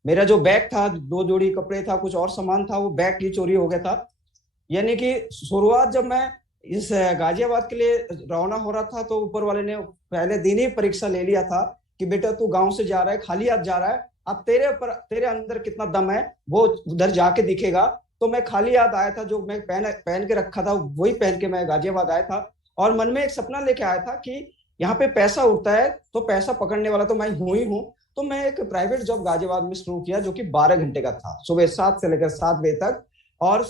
मेरा जो बैग था, 2 जोड़ी कपड़े था, कुछ और सामान था, वो बैग की चोरी हो गया था। यानी कि शुरुआत जब मैं इस गाजियाबाद के लिए रवाना हो रहा था, तो ऊपर वाले ने पहले दिन ही परीक्षा ले लिया था कि बेटा तू गांव से जा रहा है, खाली हाथ जा रहा है, अब तेरे अंदर कितना दम है वो उधर जाके दिखेगा। तो मैं खाली हाथ आया था, जो मैं पहन के रखा था वही पहन के मैं गाजियाबाद आया था। और मन में एक सपना लेके आया था कि यहाँ पे पैसा उठता है तो पैसा पकड़ने वाला तो मैं हूं ही हूँ। तो मैं एक प्राइवेट जॉब गाजियाबाद में शुरू किया, जो कि 12 घंटे का था, सुबह 7 से लेकर 7 बजे तक। और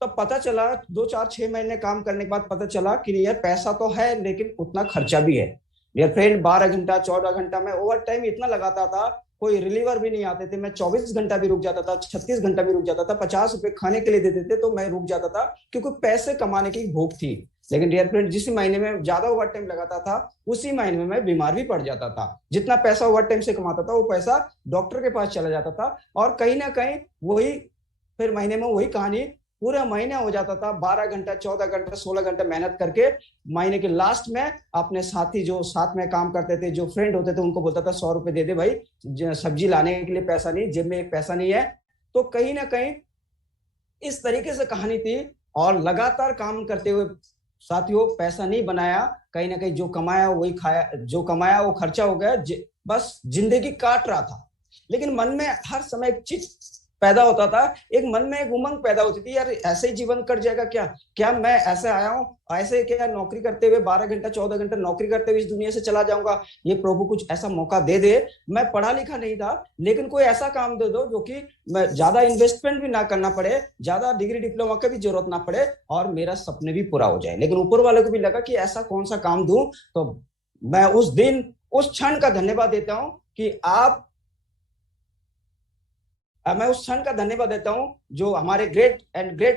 तब पता चला 2-4-6 महीने काम करने के बाद पता चला कि यार पैसा तो है लेकिन उतना खर्चा भी है। यार फ्रेंड, 12 घंटा 14 घंटा में ओवर टाइम इतना लगाता था, कोई रिलीवर भी नहीं आते थे। मैं 24 घंटा भी रुक जाता था, 36 घंटा भी रुक जाता था, 50 रुपए खाने के लिए देते थे तो मैं रुक जाता था, क्योंकि पैसे कमाने की भूख थी। लेकिन डियर फ्रेंड, जिस महीने में ज्यादा ओवर टाइम लगाता था उसी महीने में मैं बीमार भी पड़ जाता था। जितना पैसा ओवर टाइम से कमाता था वो पैसा डॉक्टर के पास चला जाता था, और कहीं ना कहीं वही फिर महीने में वही कहानी, पूरे महीने हो जाता था, 12 घंटा 14 घंटा 16 घंटा मेहनत करके महीने के लास्ट में अपने साथी जो साथ में काम करते थे, जो फ्रेंड होते थे, उनको बोलता था 100 रुपए दे दे भाई, सब्जी लाने के लिए पैसा नहीं, जेब में एक पैसा नहीं है। तो कहीं ना कहीं इस तरीके से कहानी थी। और लगातार काम करते हुए साथियों पैसा नहीं बनाया, कहीं ना कहीं जो कमाया वही खाया, जो कमाया वो खर्चा हो गया, बस जिंदगी काट रहा था। लेकिन मन में हर समय एक चीज पैदा होता था, एक मन में एक उमंग पैदा होती थी, यार ऐसे ही जीवन कट जाएगा क्या? क्या मैं ऐसे आया हूँ, ऐसे क्या नौकरी करते हुए 12 घंटा 14 घंटा नौकरी करते हुए इस दुनिया से चला जाऊंगा? ये प्रभु कुछ ऐसा मौका दे दे। मैं पढ़ा लिखा नहीं था, लेकिन कोई ऐसा काम दे दो जो कि मैं ज्यादा इन्वेस्टमेंट भी ना करना पड़े, ज्यादा डिग्री डिप्लोमा की भी जरूरत ना पड़े, और मेरा सपने भी पूरा हो जाए। लेकिन ऊपर वाले को भी लगा कि ऐसा कौन सा काम दूं। तो मैं उस दिन उस क्षण का धन्यवाद देता हूं कि मैं उस क्षण का धन्यवाद देता हूं जो हमारे ग्रेट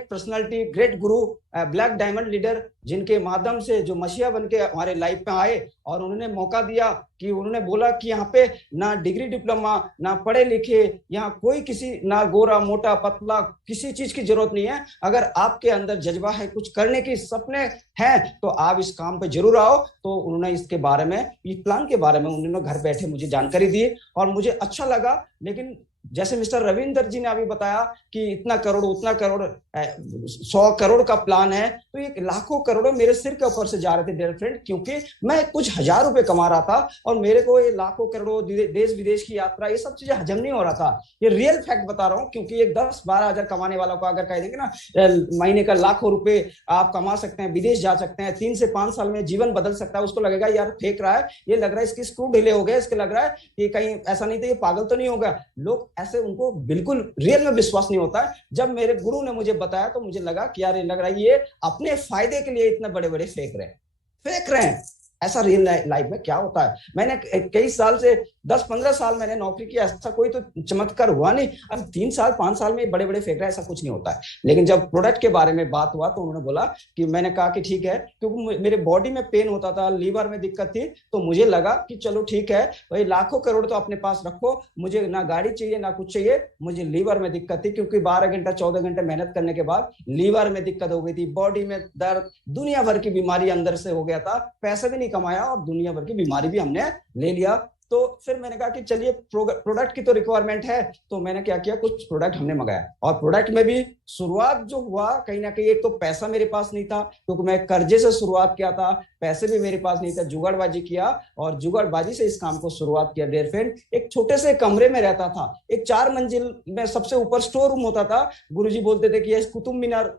पर्सनालिटी, ग्रेट गुरु, ब्लैक डायमंड लीडर, जिनके माध्यम से जो मसीहा बन के हमारे लाइफ में आए और उन्होंने मौका दिया कि उन्होंने बोला कि यहाँ पे ना डिग्री डिप्लोमा, ना पढ़े लिखे, यहाँ कोई किसी ना गोरा मोटा पतला किसी चीज की जरूरत नहीं है। अगर आपके अंदर जज्बा है, कुछ करने की सपने हैं, तो आप इस काम पे जरूर आओ। तो उन्होंने इसके बारे में, इस प्लान के बारे में उन्होंने घर बैठे मुझे जानकारी दी और मुझे अच्छा लगा। लेकिन जैसे मिस्टर रविंदर जी ने अभी बताया कि इतना करोड़ उतना करोड़ 100 करोड़ का प्लान है, तो ये लाखों करोड़ों मेरे सिर के ऊपर से जा रहे थे डियर फ्रेंड, क्योंकि मैं कुछ हजार रुपए कमा रहा था और मेरे को ये लाखों करोड़ों देश विदेश की यात्रा, ये सब चीजें हजम नहीं हो रहा था। ये रियल फैक्ट बता रहा हूँ, क्योंकि एक 10-12 हजार कमाने वाला को अगर कह देंगे ना महीने का लाखों रुपए आप कमा सकते हैं, विदेश जा सकते हैं, 3 से 5 साल में जीवन बदल सकता है, उसको लगेगा यार फेंक रहा है, ये लग रहा है इसके स्क्रू ढीले हो गए, इसके लग रहा है कि कहीं ऐसा नहीं था, ये पागल तो नहीं होगा। लोग ऐसे, उनको बिल्कुल रियल में विश्वास नहीं होता है। जब मेरे गुरु ने मुझे बताया तो मुझे लगा कि यार ये लग रहा है ये अपने फायदे के लिए इतने बड़े बड़े फेंक रहे हैं। ऐसा रियल लाइफ में क्या होता है? मैंने कई साल से 10-15 साल मैंने नौकरी की, ऐसा कोई तो चमत्कार हुआ नहीं। अब 3 साल 5 साल में बड़े बड़े फेंक रहा है, ऐसा कुछ नहीं होता है। लेकिन जब प्रोडक्ट के बारे में बात हुआ तो उन्होंने बोला कि, मैंने कहा कि ठीक है, क्योंकि मेरे बॉडी में पेन होता था, लीवर में दिक्कत थी, तो मुझे लगा कि चलो ठीक है भाई, लाखों करोड़ तो अपने पास रखो, मुझे ना गाड़ी चाहिए ना कुछ चाहिए, मुझे लीवर में दिक्कत थी, क्योंकि 12 घंटा 14 घंटे मेहनत करने के बाद लीवर में दिक्कत हो गई थी, बॉडी में दर्द, दुनिया भर की बीमारी अंदर से हो गया था, पैसे भी नहीं कमाया और दुनिया भर की बीमारी भी हमने ले लिया। तो फिर मैंने कहा कि चलिए प्रोडक्ट की तो रिक्वायरमेंट है, तो मैंने क्या किया, कुछ प्रोडक्ट हमने मंगाया। और प्रोडक्ट में भी शुरुआत जो हुआ, कहीं ना कहीं एक तो पैसा मेरे पास नहीं था, क्योंकि मैं कर्जे से शुरुआत किया था, पैसे भी मेरे पास नहीं था, जुगाड़बाजी किया और जुगाड़बाजी से इस काम को शुरुआत किया डियर फ्रेंड। एक छोटे से कमरे में रहता था, एक 4 मंजिल में सबसे ऊपर स्टोर रूम होता था। गुरुजी बोलते थे कि कुतुब मीनार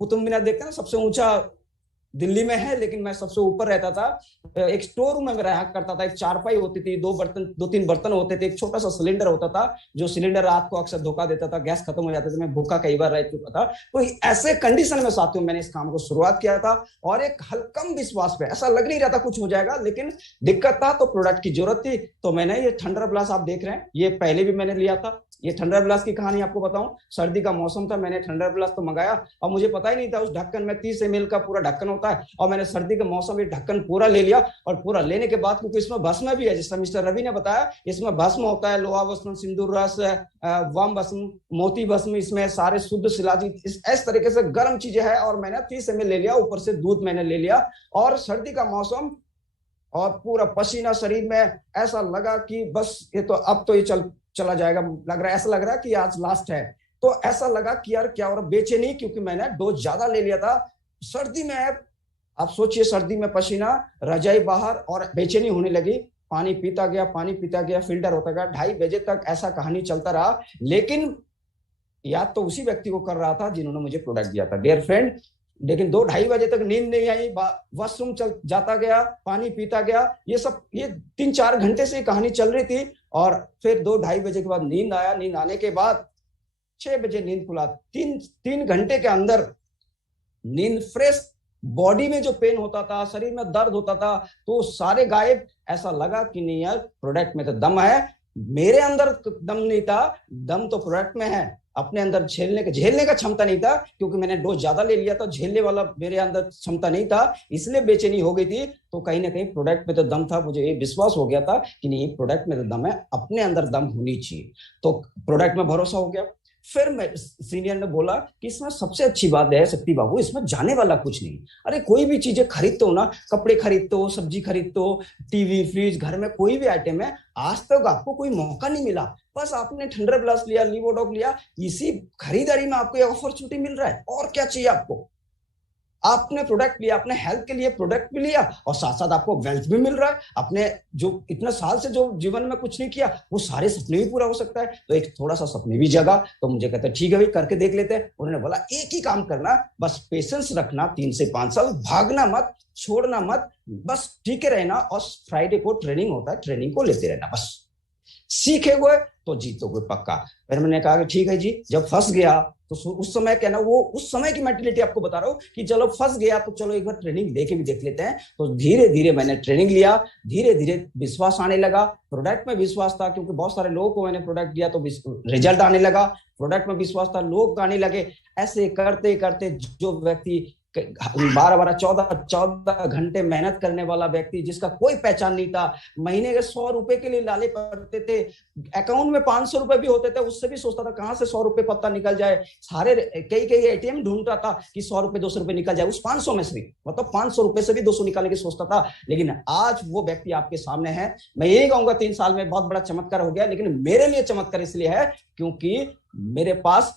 देखते हैं ना, सबसे ऊंचा दिल्ली में है, लेकिन मैं सबसे ऊपर रहता था। एक स्टोर रूम में रहा करता था, एक चारपाई होती थी, 2-3 बर्तन होते थे, एक छोटा सा सिलेंडर होता था, जो सिलेंडर रात को अक्सर धोखा देता था, गैस खत्म हो जाता था, मैं भूखा कई बार रह चुका था। तो ऐसे कंडीशन में साथियों मैंने इस काम को शुरुआत किया था, और एक हल्कम विश्वास पे, ऐसा लग नहीं रहा था कुछ हो जाएगा, लेकिन दिक्कत था तो प्रोडक्ट की जरूरत थी। तो मैंने ये थंडर ब्लास्ट आप देख रहे हैं, ये पहले भी मैंने लिया था। ये थंडर ब्लास्ट की कहानी आपको बताऊं, सर्दी का मौसम था, मैंने थंडर ब्लास्ट तो मंगाया और मुझे पता ही नहीं था उस ढक्कन में 30 ml का पूरा ढक्कन होता है, और मैंने सर्दी के मौसम में ढक्कन पूरा ले लिया। और पूरा लेने के बाद, क्योंकि इसमें भस्म भी है, जिसका मिस्टर रवि ने बताया, इसमें भस्म होता है, लोहा भस्म, सिंदूर रस, वाम भस्म, मोती भस्म, इसमें सारे शुद्ध शिलाजीत, इस तरीके से गर्म चीजें है। और मैंने 30 ml ले लिया, ऊपर से दूध मैंने ले लिया, और सर्दी का मौसम और पूरा पसीना शरीर में, ऐसा लगा कि बस ये तो अब तो ये चला जाएगा, लग रहा है, ऐसा लग रहा है कि आज लास्ट है। तो ऐसा लगा कि यार क्या हो रहा, बेचैनी, क्योंकि मैंने डोज ज्यादा ले लिया था। सर्दी में आप सोचिए, सर्दी में पसीना, रजाई बाहर, और बेचैनी होने लगी। पानी पीता गया, फिल्टर होता गया। 2:30 बजे तक ऐसा कहानी चलता रहा, लेकिन याद तो उसी व्यक्ति को कर रहा था जिन्होंने मुझे प्रोडक्ट दिया था डियर फ्रेंड। लेकिन 2-2:30 बजे तक नींद नहीं आई, वॉशरूम जाता गया, पानी पीता गया, ये 3-4 घंटे से कहानी चल रही थी। और फिर 2-2:30 बजे के बाद नींद आया। नींद आने के बाद 6 बजे नींद खुला। 3 घंटे के अंदर नींद फ्रेश, बॉडी में जो पेन होता था, शरीर में दर्द होता था, तो सारे गायब। ऐसा लगा कि नहीं यार, प्रोडक्ट में तो दम है। मेरे अंदर दम नहीं था, दम तो प्रोडक्ट में है। अपने अंदर झेलने का क्षमता नहीं था, क्योंकि मैंने डोज ज्यादा ले लिया था, झेलने वाला मेरे अंदर क्षमता नहीं था, इसलिए बेचैनी हो गई थी। तो कहीं ना कहीं प्रोडक्ट में तो दम था। मुझे ये विश्वास हो गया था कि नहीं, प्रोडक्ट में तो दम है, अपने अंदर दम होनी चाहिए। तो प्रोडक्ट में भरोसा हो गया। फिर मैं सीनियर ने बोला कि इसमें सबसे अच्छी बात है शक्ति बाबू, इसमें जाने वाला कुछ नहीं। अरे कोई भी चीजें खरीदते हो ना, कपड़े खरीदते हो, सब्जी खरीदते हो, टीवी, फ्रिज, घर में कोई भी आइटम है, आज तक आपको कोई मौका नहीं मिला, बस आपने थंडर प्लस लिया, लिवोडॉक लिया, इसी खरीदारी में आपको अपॉर्चुनिटी मिल रहा है। और क्या चाहिए आपको? आपने प्रोडक्ट लिया, अपने हेल्थ के लिए प्रोडक्ट भी लिया और साथ साथ आपको वेल्थ भी मिल रहा है। आपने जो इतने साल से जो जीवन में कुछ नहीं किया, वो सारे सपने भी पूरा हो सकता है। तो एक थोड़ा सा सपने भी जगा, तो मुझे कहते हैं ठीक है भाई, करके देख लेते हैं। उन्होंने बोला एक ही काम करना, बस पेशेंस रखना, 3 से 5 साल, भागना मत, छोड़ना मत, बस ठीक है रहना, और फ्राइडे को ट्रेनिंग होता है, ट्रेनिंग को लेते रहना, बस सीखे हुए तो जीतोगे पक्का। फिर मैंने कहा कि ठीक है जी। जब फंस गया तो उस समय क्या ना, वो उस समय की मेंटेलिटी आपको बता रहा हूँ कि चलो फंस गया तो चलो एक बार ट्रेनिंग लेके भी देख लेते हैं। तो धीरे धीरे मैंने ट्रेनिंग लिया, धीरे धीरे विश्वास आने लगा, प्रोडक्ट में विश्वास था, क्योंकि बहुत सारे लोगों को मैंने प्रोडक्ट दिया तो रिजल्ट आने लगा, प्रोडक्ट में विश्वास था, लोग आने लगे। ऐसे करते करते जो व्यक्ति 12-12, 14-14 घंटे मेहनत करने वाला व्यक्ति, जिसका कोई पहचान नहीं था, महीने के 100 रुपए के लिए लाले पड़ते थे, अकाउंट में 500 रुपए भी होते थे, उससे भी सोचता था कहां से 100 रुपए पत्ता निकल जाए, सारे कई एटीएम ढूंढता था कि 100 रुपए 200 रुपए निकल जाए उस 500 में से भी, मतलब 500 रुपए से भी 200 निकालने की सोचता था। लेकिन आज वो व्यक्ति आपके सामने है। मैं यही कहूंगा 3 साल में बहुत बड़ा चमत्कार हो गया, लेकिन मेरे लिए चमत्कार इसलिए है क्योंकि मेरे पास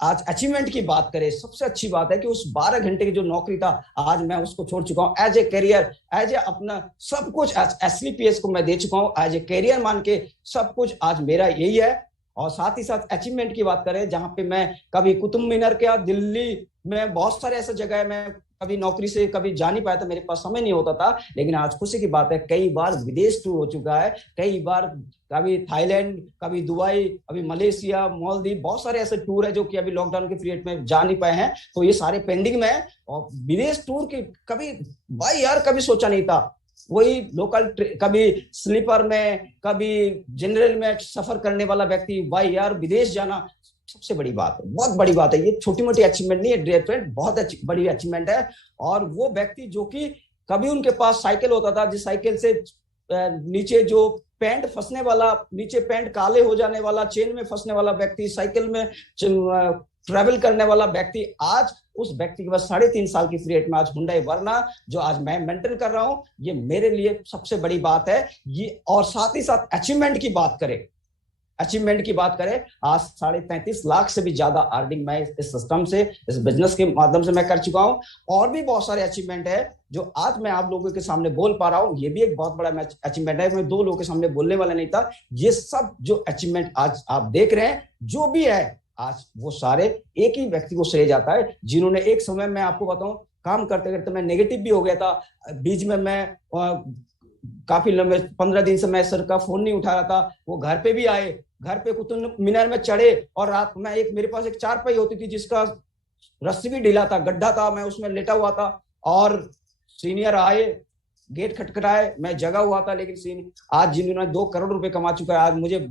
आज अचीवमेंट की बात करें, सबसे अच्छी बात है कि उस 12 घंटे की जो नौकरी था, आज मैं उसको छोड़ चुका हूं as a career, as a अपना सब कुछ, एसलीपीएस को मैं दे चुका हूं एज ए करियर मान के, सब कुछ आज मेरा यही है। और साथ ही साथ अचीवमेंट की बात करें, जहां पे मैं कभी कुतुब मीनार के दिल्ली में बहुत सारे ऐसे जगह है, मैं कभी नौकरी से कभी जा नहीं पाया था, मेरे पास समय नहीं होता था, लेकिन आज खुशी की बात है कई बार विदेश टूर हो चुका है, कई बार कभी थाईलैंड, कभी दुबई, अभी मलेशिया, मालदीव, बहुत सारे ऐसे टूर है जो कि अभी लॉकडाउन के पीरियड में जा नहीं पाए हैं, तो ये सारे पेंडिंग में है। और विदेश टूर की कभी भाई यार कभी सोचा नहीं था, वही लोकल कभी स्लीपर में, कभी जनरल में सफर करने वाला व्यक्ति, भाई यार विदेश जाना सबसे बड़ी बात है, बहुत बड़ी बात है। ये छोटी मोटी अचीवमेंट नहीं है डियर फ्रेंड, बहुत बड़ी अचीवमेंट है। और वो व्यक्ति जो कि कभी उनके पास साइकिल होता था, जिस साइकिल से नीचे जो पैंट फंसने वाला, नीचे पैंट काले हो जाने वाला, चेन में फंसने वाला व्यक्ति, साइकिल में ट्रेवल करने वाला व्यक्ति, आज उस व्यक्ति के पास 3.5 साल की पीरियड में आज हुंडई वर्ना जो आज मैं मेंटेन कर रहा हूं, ये मेरे लिए सबसे बड़ी बात है ये। और साथ ही साथ अचीवमेंट की बात करें, आज 35.5 लाख से भी ज्यादा अर्निंग मैं इस सिस्टम से, इस बिजनेस के माध्यम से मैं कर चुका हूं। और भी बहुत सारे अचीवमेंट है जो आज मैं आप लोगों के सामने बोल पा रहा हूं, ये भी एक बहुत बड़ा अचीवमेंट है। मैं 2 लोगों के सामने बोलने वाला नहीं था। ये सब जो अचीवमेंट आज आप देख रहे हैं, जो भी है आज, वो सारे एक ही व्यक्ति को श्रेय जाता है, जिन्होंने एक समय, मैं आपको बताऊं, काम करते करते मैं नेगेटिव भी हो गया था, बीच में मैं काफी लंबे 15 दिन से मैं सर का फोन नहीं उठा रहा था, वो घर पे भी आए, घर पे कुतुब मीनार में चढ़े, और रात में मेरे पास एक चारपाई होती थी जिसका रस्सी भी ढीला था, गड्ढा था, मैं उसमें लेटा हुआ था, और सीनियर आए, गेट खटखटाए, मैं जगा हुआ था। लेकिन आज जिन्होंने 2 करोड़ रुपए कमा चुका है, आज मुझे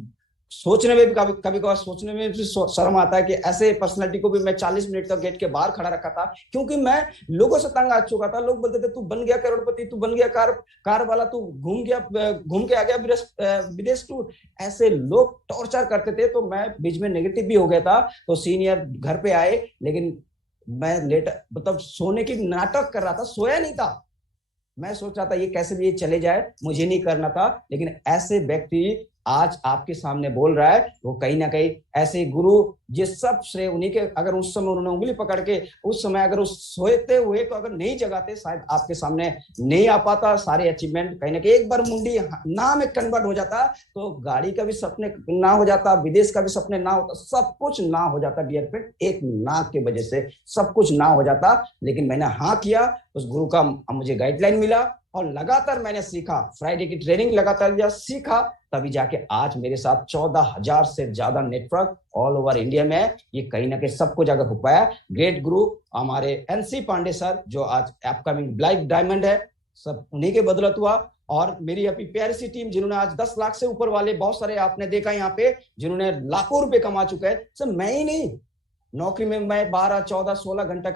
सोचने में भी कभी सोचने में भी शर्म आता है कि ऐसे पर्सनालिटी को भी मैं 40 मिनट तक गेट के बाहर खड़ा रखा था, क्योंकि मैं लोगों से तंग आ चुका था। लोग बोलते थे तू बन गया करोड़पति, तू बन गया कार वाला, तू घूम के आ गया विदेश टूर, ऐसे लोग टॉर्चर करते थे। तो मैं बीच में नेगेटिव भी हो गया था। तो सीनियर घर पे आए, लेकिन मैं मतलब सोने की नाटक कर रहा था, सोया नहीं था। मैं सोच रहा था ये कैसे भी ये चले जाए, मुझे नहीं करना था। लेकिन ऐसे व्यक्ति आज आपके सामने बोल रहा है, वो कहीं ना कहीं ऐसे गुरु, ये सब श्रेय उन्हीं के। अगर उस समय उन्होंने उंगली पकड़ के उस समय अगर उस सोते हुए को अगर नहीं जगाते, शायद आपके सामने नहीं आ पाता। सारे अचीवमेंट कहीं ना कहीं एक बार मुंडी ना में कन्वर्ट हो जाता, तो गाड़ी का भी सपने ना हो जाता, विदेश का भी सपने ना होता, सब कुछ ना हो जाता डियर फ्रेंड। एक ना के वजह से सब कुछ ना हो जाता। लेकिन मैंने हाँ किया, उस गुरु का मुझे गाइडलाइन मिला, और लगातार मैंने सीखा, फ्राइडे की ट्रेनिंग लगातार लिया, सीखा, तभी जाके आज मेरे साथ 14,000 से ज्यादा नेटवर्क ऑल ओवर इंडिया में है। ये कहीं ना कहीं सब कुछ अगर हो पाया, ग्रेट गुरु हमारे एनसी पांडे सर, जो आज अपकमिंग ब्लैक डायमंड है, सब उन्हीं के बदौलत हुआ। और मेरी अपनी प्यारी सी टीम, जिन्होंने आज 10 लाख से ऊपर वाले बहुत सारे आपने देखा यहाँ पे, जिन्होंने लाखों रुपए कमा चुके हैं। सब मैं ही नहीं, नौकरी में मैं 12, 14, 16 घंटा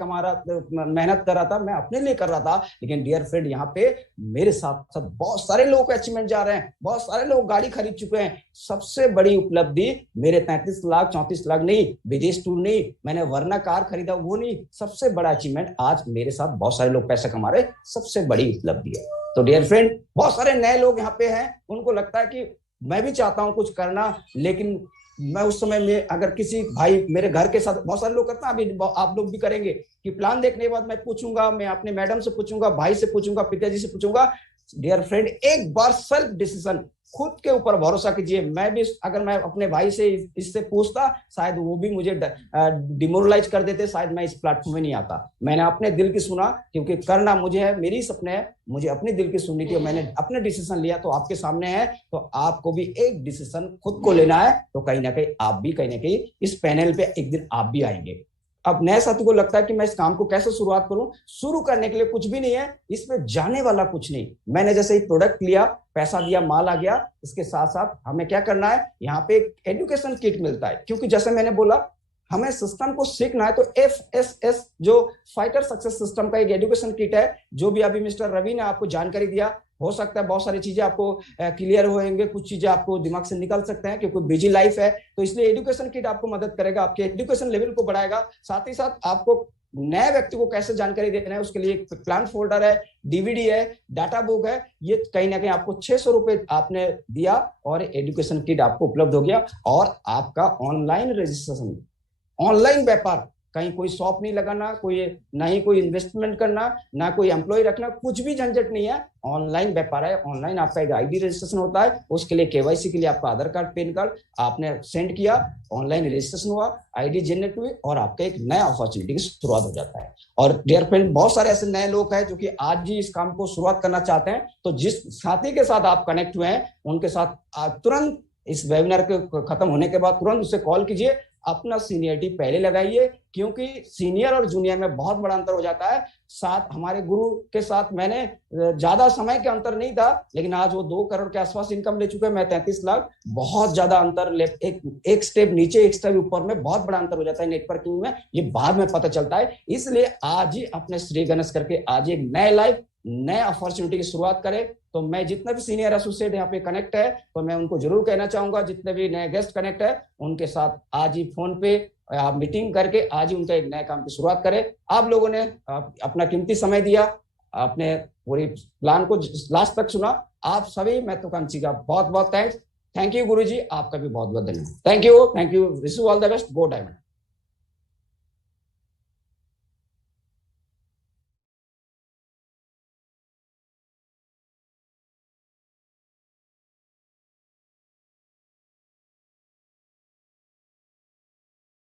मेहनत कर रहा था, मैं अपने लिए कर रहा था। लेकिन डियर फ्रेंड, यहाँ पे मेरे साथ साथ बहुत सारे लोग अचीवमेंट जा रहे हैं, बहुत सारे लोग गाड़ी खरीद चुके हैं। सबसे बड़ी उपलब्धि मेरे 33 लाख 34 लाख नहीं, विदेश टूर नहीं, मैंने वरना कार खरीदा वो नहीं, सबसे बड़ा अचीवमेंट आज मेरे साथ बहुत सारे लोग पैसा कमा रहे, सबसे बड़ी उपलब्धि है। तो डियर फ्रेंड, बहुत सारे नए लोग यहाँ पे हैं, उनको लगता है कि मैं भी चाहता हूं कुछ करना, लेकिन मैं उस समय में अगर किसी भाई मेरे घर के साथ, बहुत सारे लोग करते हैं, अभी आप लोग भी करेंगे कि प्लान देखने के बाद मैं पूछूंगा, मैं अपने मैडम से पूछूंगा, भाई से पूछूंगा, पिताजी से पूछूंगा। डियर फ्रेंड, एक बार सेल्फ डिसीजन, खुद के ऊपर भरोसा कीजिए। मैं भी अगर मैं अपने भाई से इससे पूछता, शायद वो भी मुझे डिमोरलाइज कर देते, शायद मैं इस प्लेटफॉर्म में नहीं आता। मैंने अपने दिल की सुना, क्योंकि करना मुझे है, मेरी सपने है, मुझे अपने दिल की सुननी थी और मैंने अपने डिसीजन लिया। तो आपके सामने है, तो आपको भी एक डिसीजन खुद को लेना है। तो कहीं ना कहीं आप भी कहीं ना कहीं इस पैनल पे एक दिन आप भी आएंगे। अब नए साथी को लगता है कि मैं इस काम को कैसे शुरुआत करूं, शुरू करने के लिए कुछ भी नहीं है, इसमें जाने वाला कुछ नहीं। मैंने जैसे ही प्रोडक्ट लिया, पैसा दिया, माल आ गया, इसके साथ साथ हमें क्या करना है, यहाँ पे एक एजुकेशन किट मिलता है। क्योंकि जैसे मैंने बोला, हमें सिस्टम को सीखना है, तो FSS जो फाइटर सक्सेस सिस्टम का एक एजुकेशन किट है, जो भी अभी मिस्टर रवि ने आपको जानकारी दिया, हो सकता है बहुत सारी चीजें आपको क्लियर होंगे, कुछ चीजें आपको दिमाग से निकल सकते हैं क्योंकि बिजी लाइफ है। तो इसलिए एजुकेशन किट आपको मदद करेगा, आपके एजुकेशन लेवल को बढ़ाएगा। साथ ही साथ आपको नए व्यक्ति को कैसे जानकारी देना है, उसके लिए एक प्लान फोल्डर है, DVD है, डाटा बुक है। ये कहीं ना कहीं आपको 600 रुपए आपने दिया और एजुकेशन किट आपको उपलब्ध हो गया। और आपका ऑनलाइन रजिस्ट्रेशन, ऑनलाइन व्यापार, कहीं कोई शॉप नहीं लगाना, ना ही कोई इन्वेस्टमेंट करना, ना कोई एम्प्लॉय रखना, कुछ भी झंझट नहीं है। ऑनलाइन व्यापार है, ऑनलाइन आपका एक ID रजिस्ट्रेशन होता है, उसके लिए KYC के लिए आपका आधार कार्ड, पैन कार्ड आपने सेंड किया, ऑनलाइन रजिस्ट्रेशन हुआ, ID जनरेट हुई और आपका एक नया अपॉर्चुनिटी की शुरुआत हो जाता है। और डियर फ्रेंड, बहुत सारे ऐसे नए लोग हैं जो कि आज ही इस काम को शुरुआत करना चाहते हैं। तो जिस साथी के साथ आप कनेक्ट हुए हैं, उनके साथ तुरंत इस वेबिनार के खत्म होने के बाद तुरंत उससे कॉल कीजिए, अपना सीनियरिटी पहले लगाइए, क्योंकि सीनियर और जूनियर में बहुत बड़ा अंतर हो जाता है। साथ हमारे गुरु के साथ मैंने ज्यादा समय के अंतर नहीं था, लेकिन आज वो 2 करोड़ के आसपास इनकम ले चुके हैं, मैं 33 लाख। बहुत ज्यादा अंतर, एक स्टेप नीचे एक स्टेप ऊपर में बहुत बड़ा अंतर हो जाता है नेटवर्किंग में, ये बाद में पता चलता है। इसलिए आज ही अपने श्री गणेश करके आज एक नए लाइफ, नए अपॉर्चुनिटी की शुरुआत करें। तो मैं जितने भी सीनियर एसोसिएट यहाँ पे कनेक्ट है, तो मैं उनको जरूर कहना चाहूंगा, जितने भी नए गेस्ट कनेक्ट है, उनके साथ आज ही फोन पे आप मीटिंग करके आज ही उनका एक नए काम की शुरुआत करें। आप लोगों ने अपना कीमती समय दिया, आपने पूरी प्लान को लास्ट तक सुना, आप सभी महत्वाकांक्षी का बहुत बहुत थैंक यू गुरुजी, आपका भी बहुत बहुत धन्यवाद। Thank you, wish you all the best, go diamond.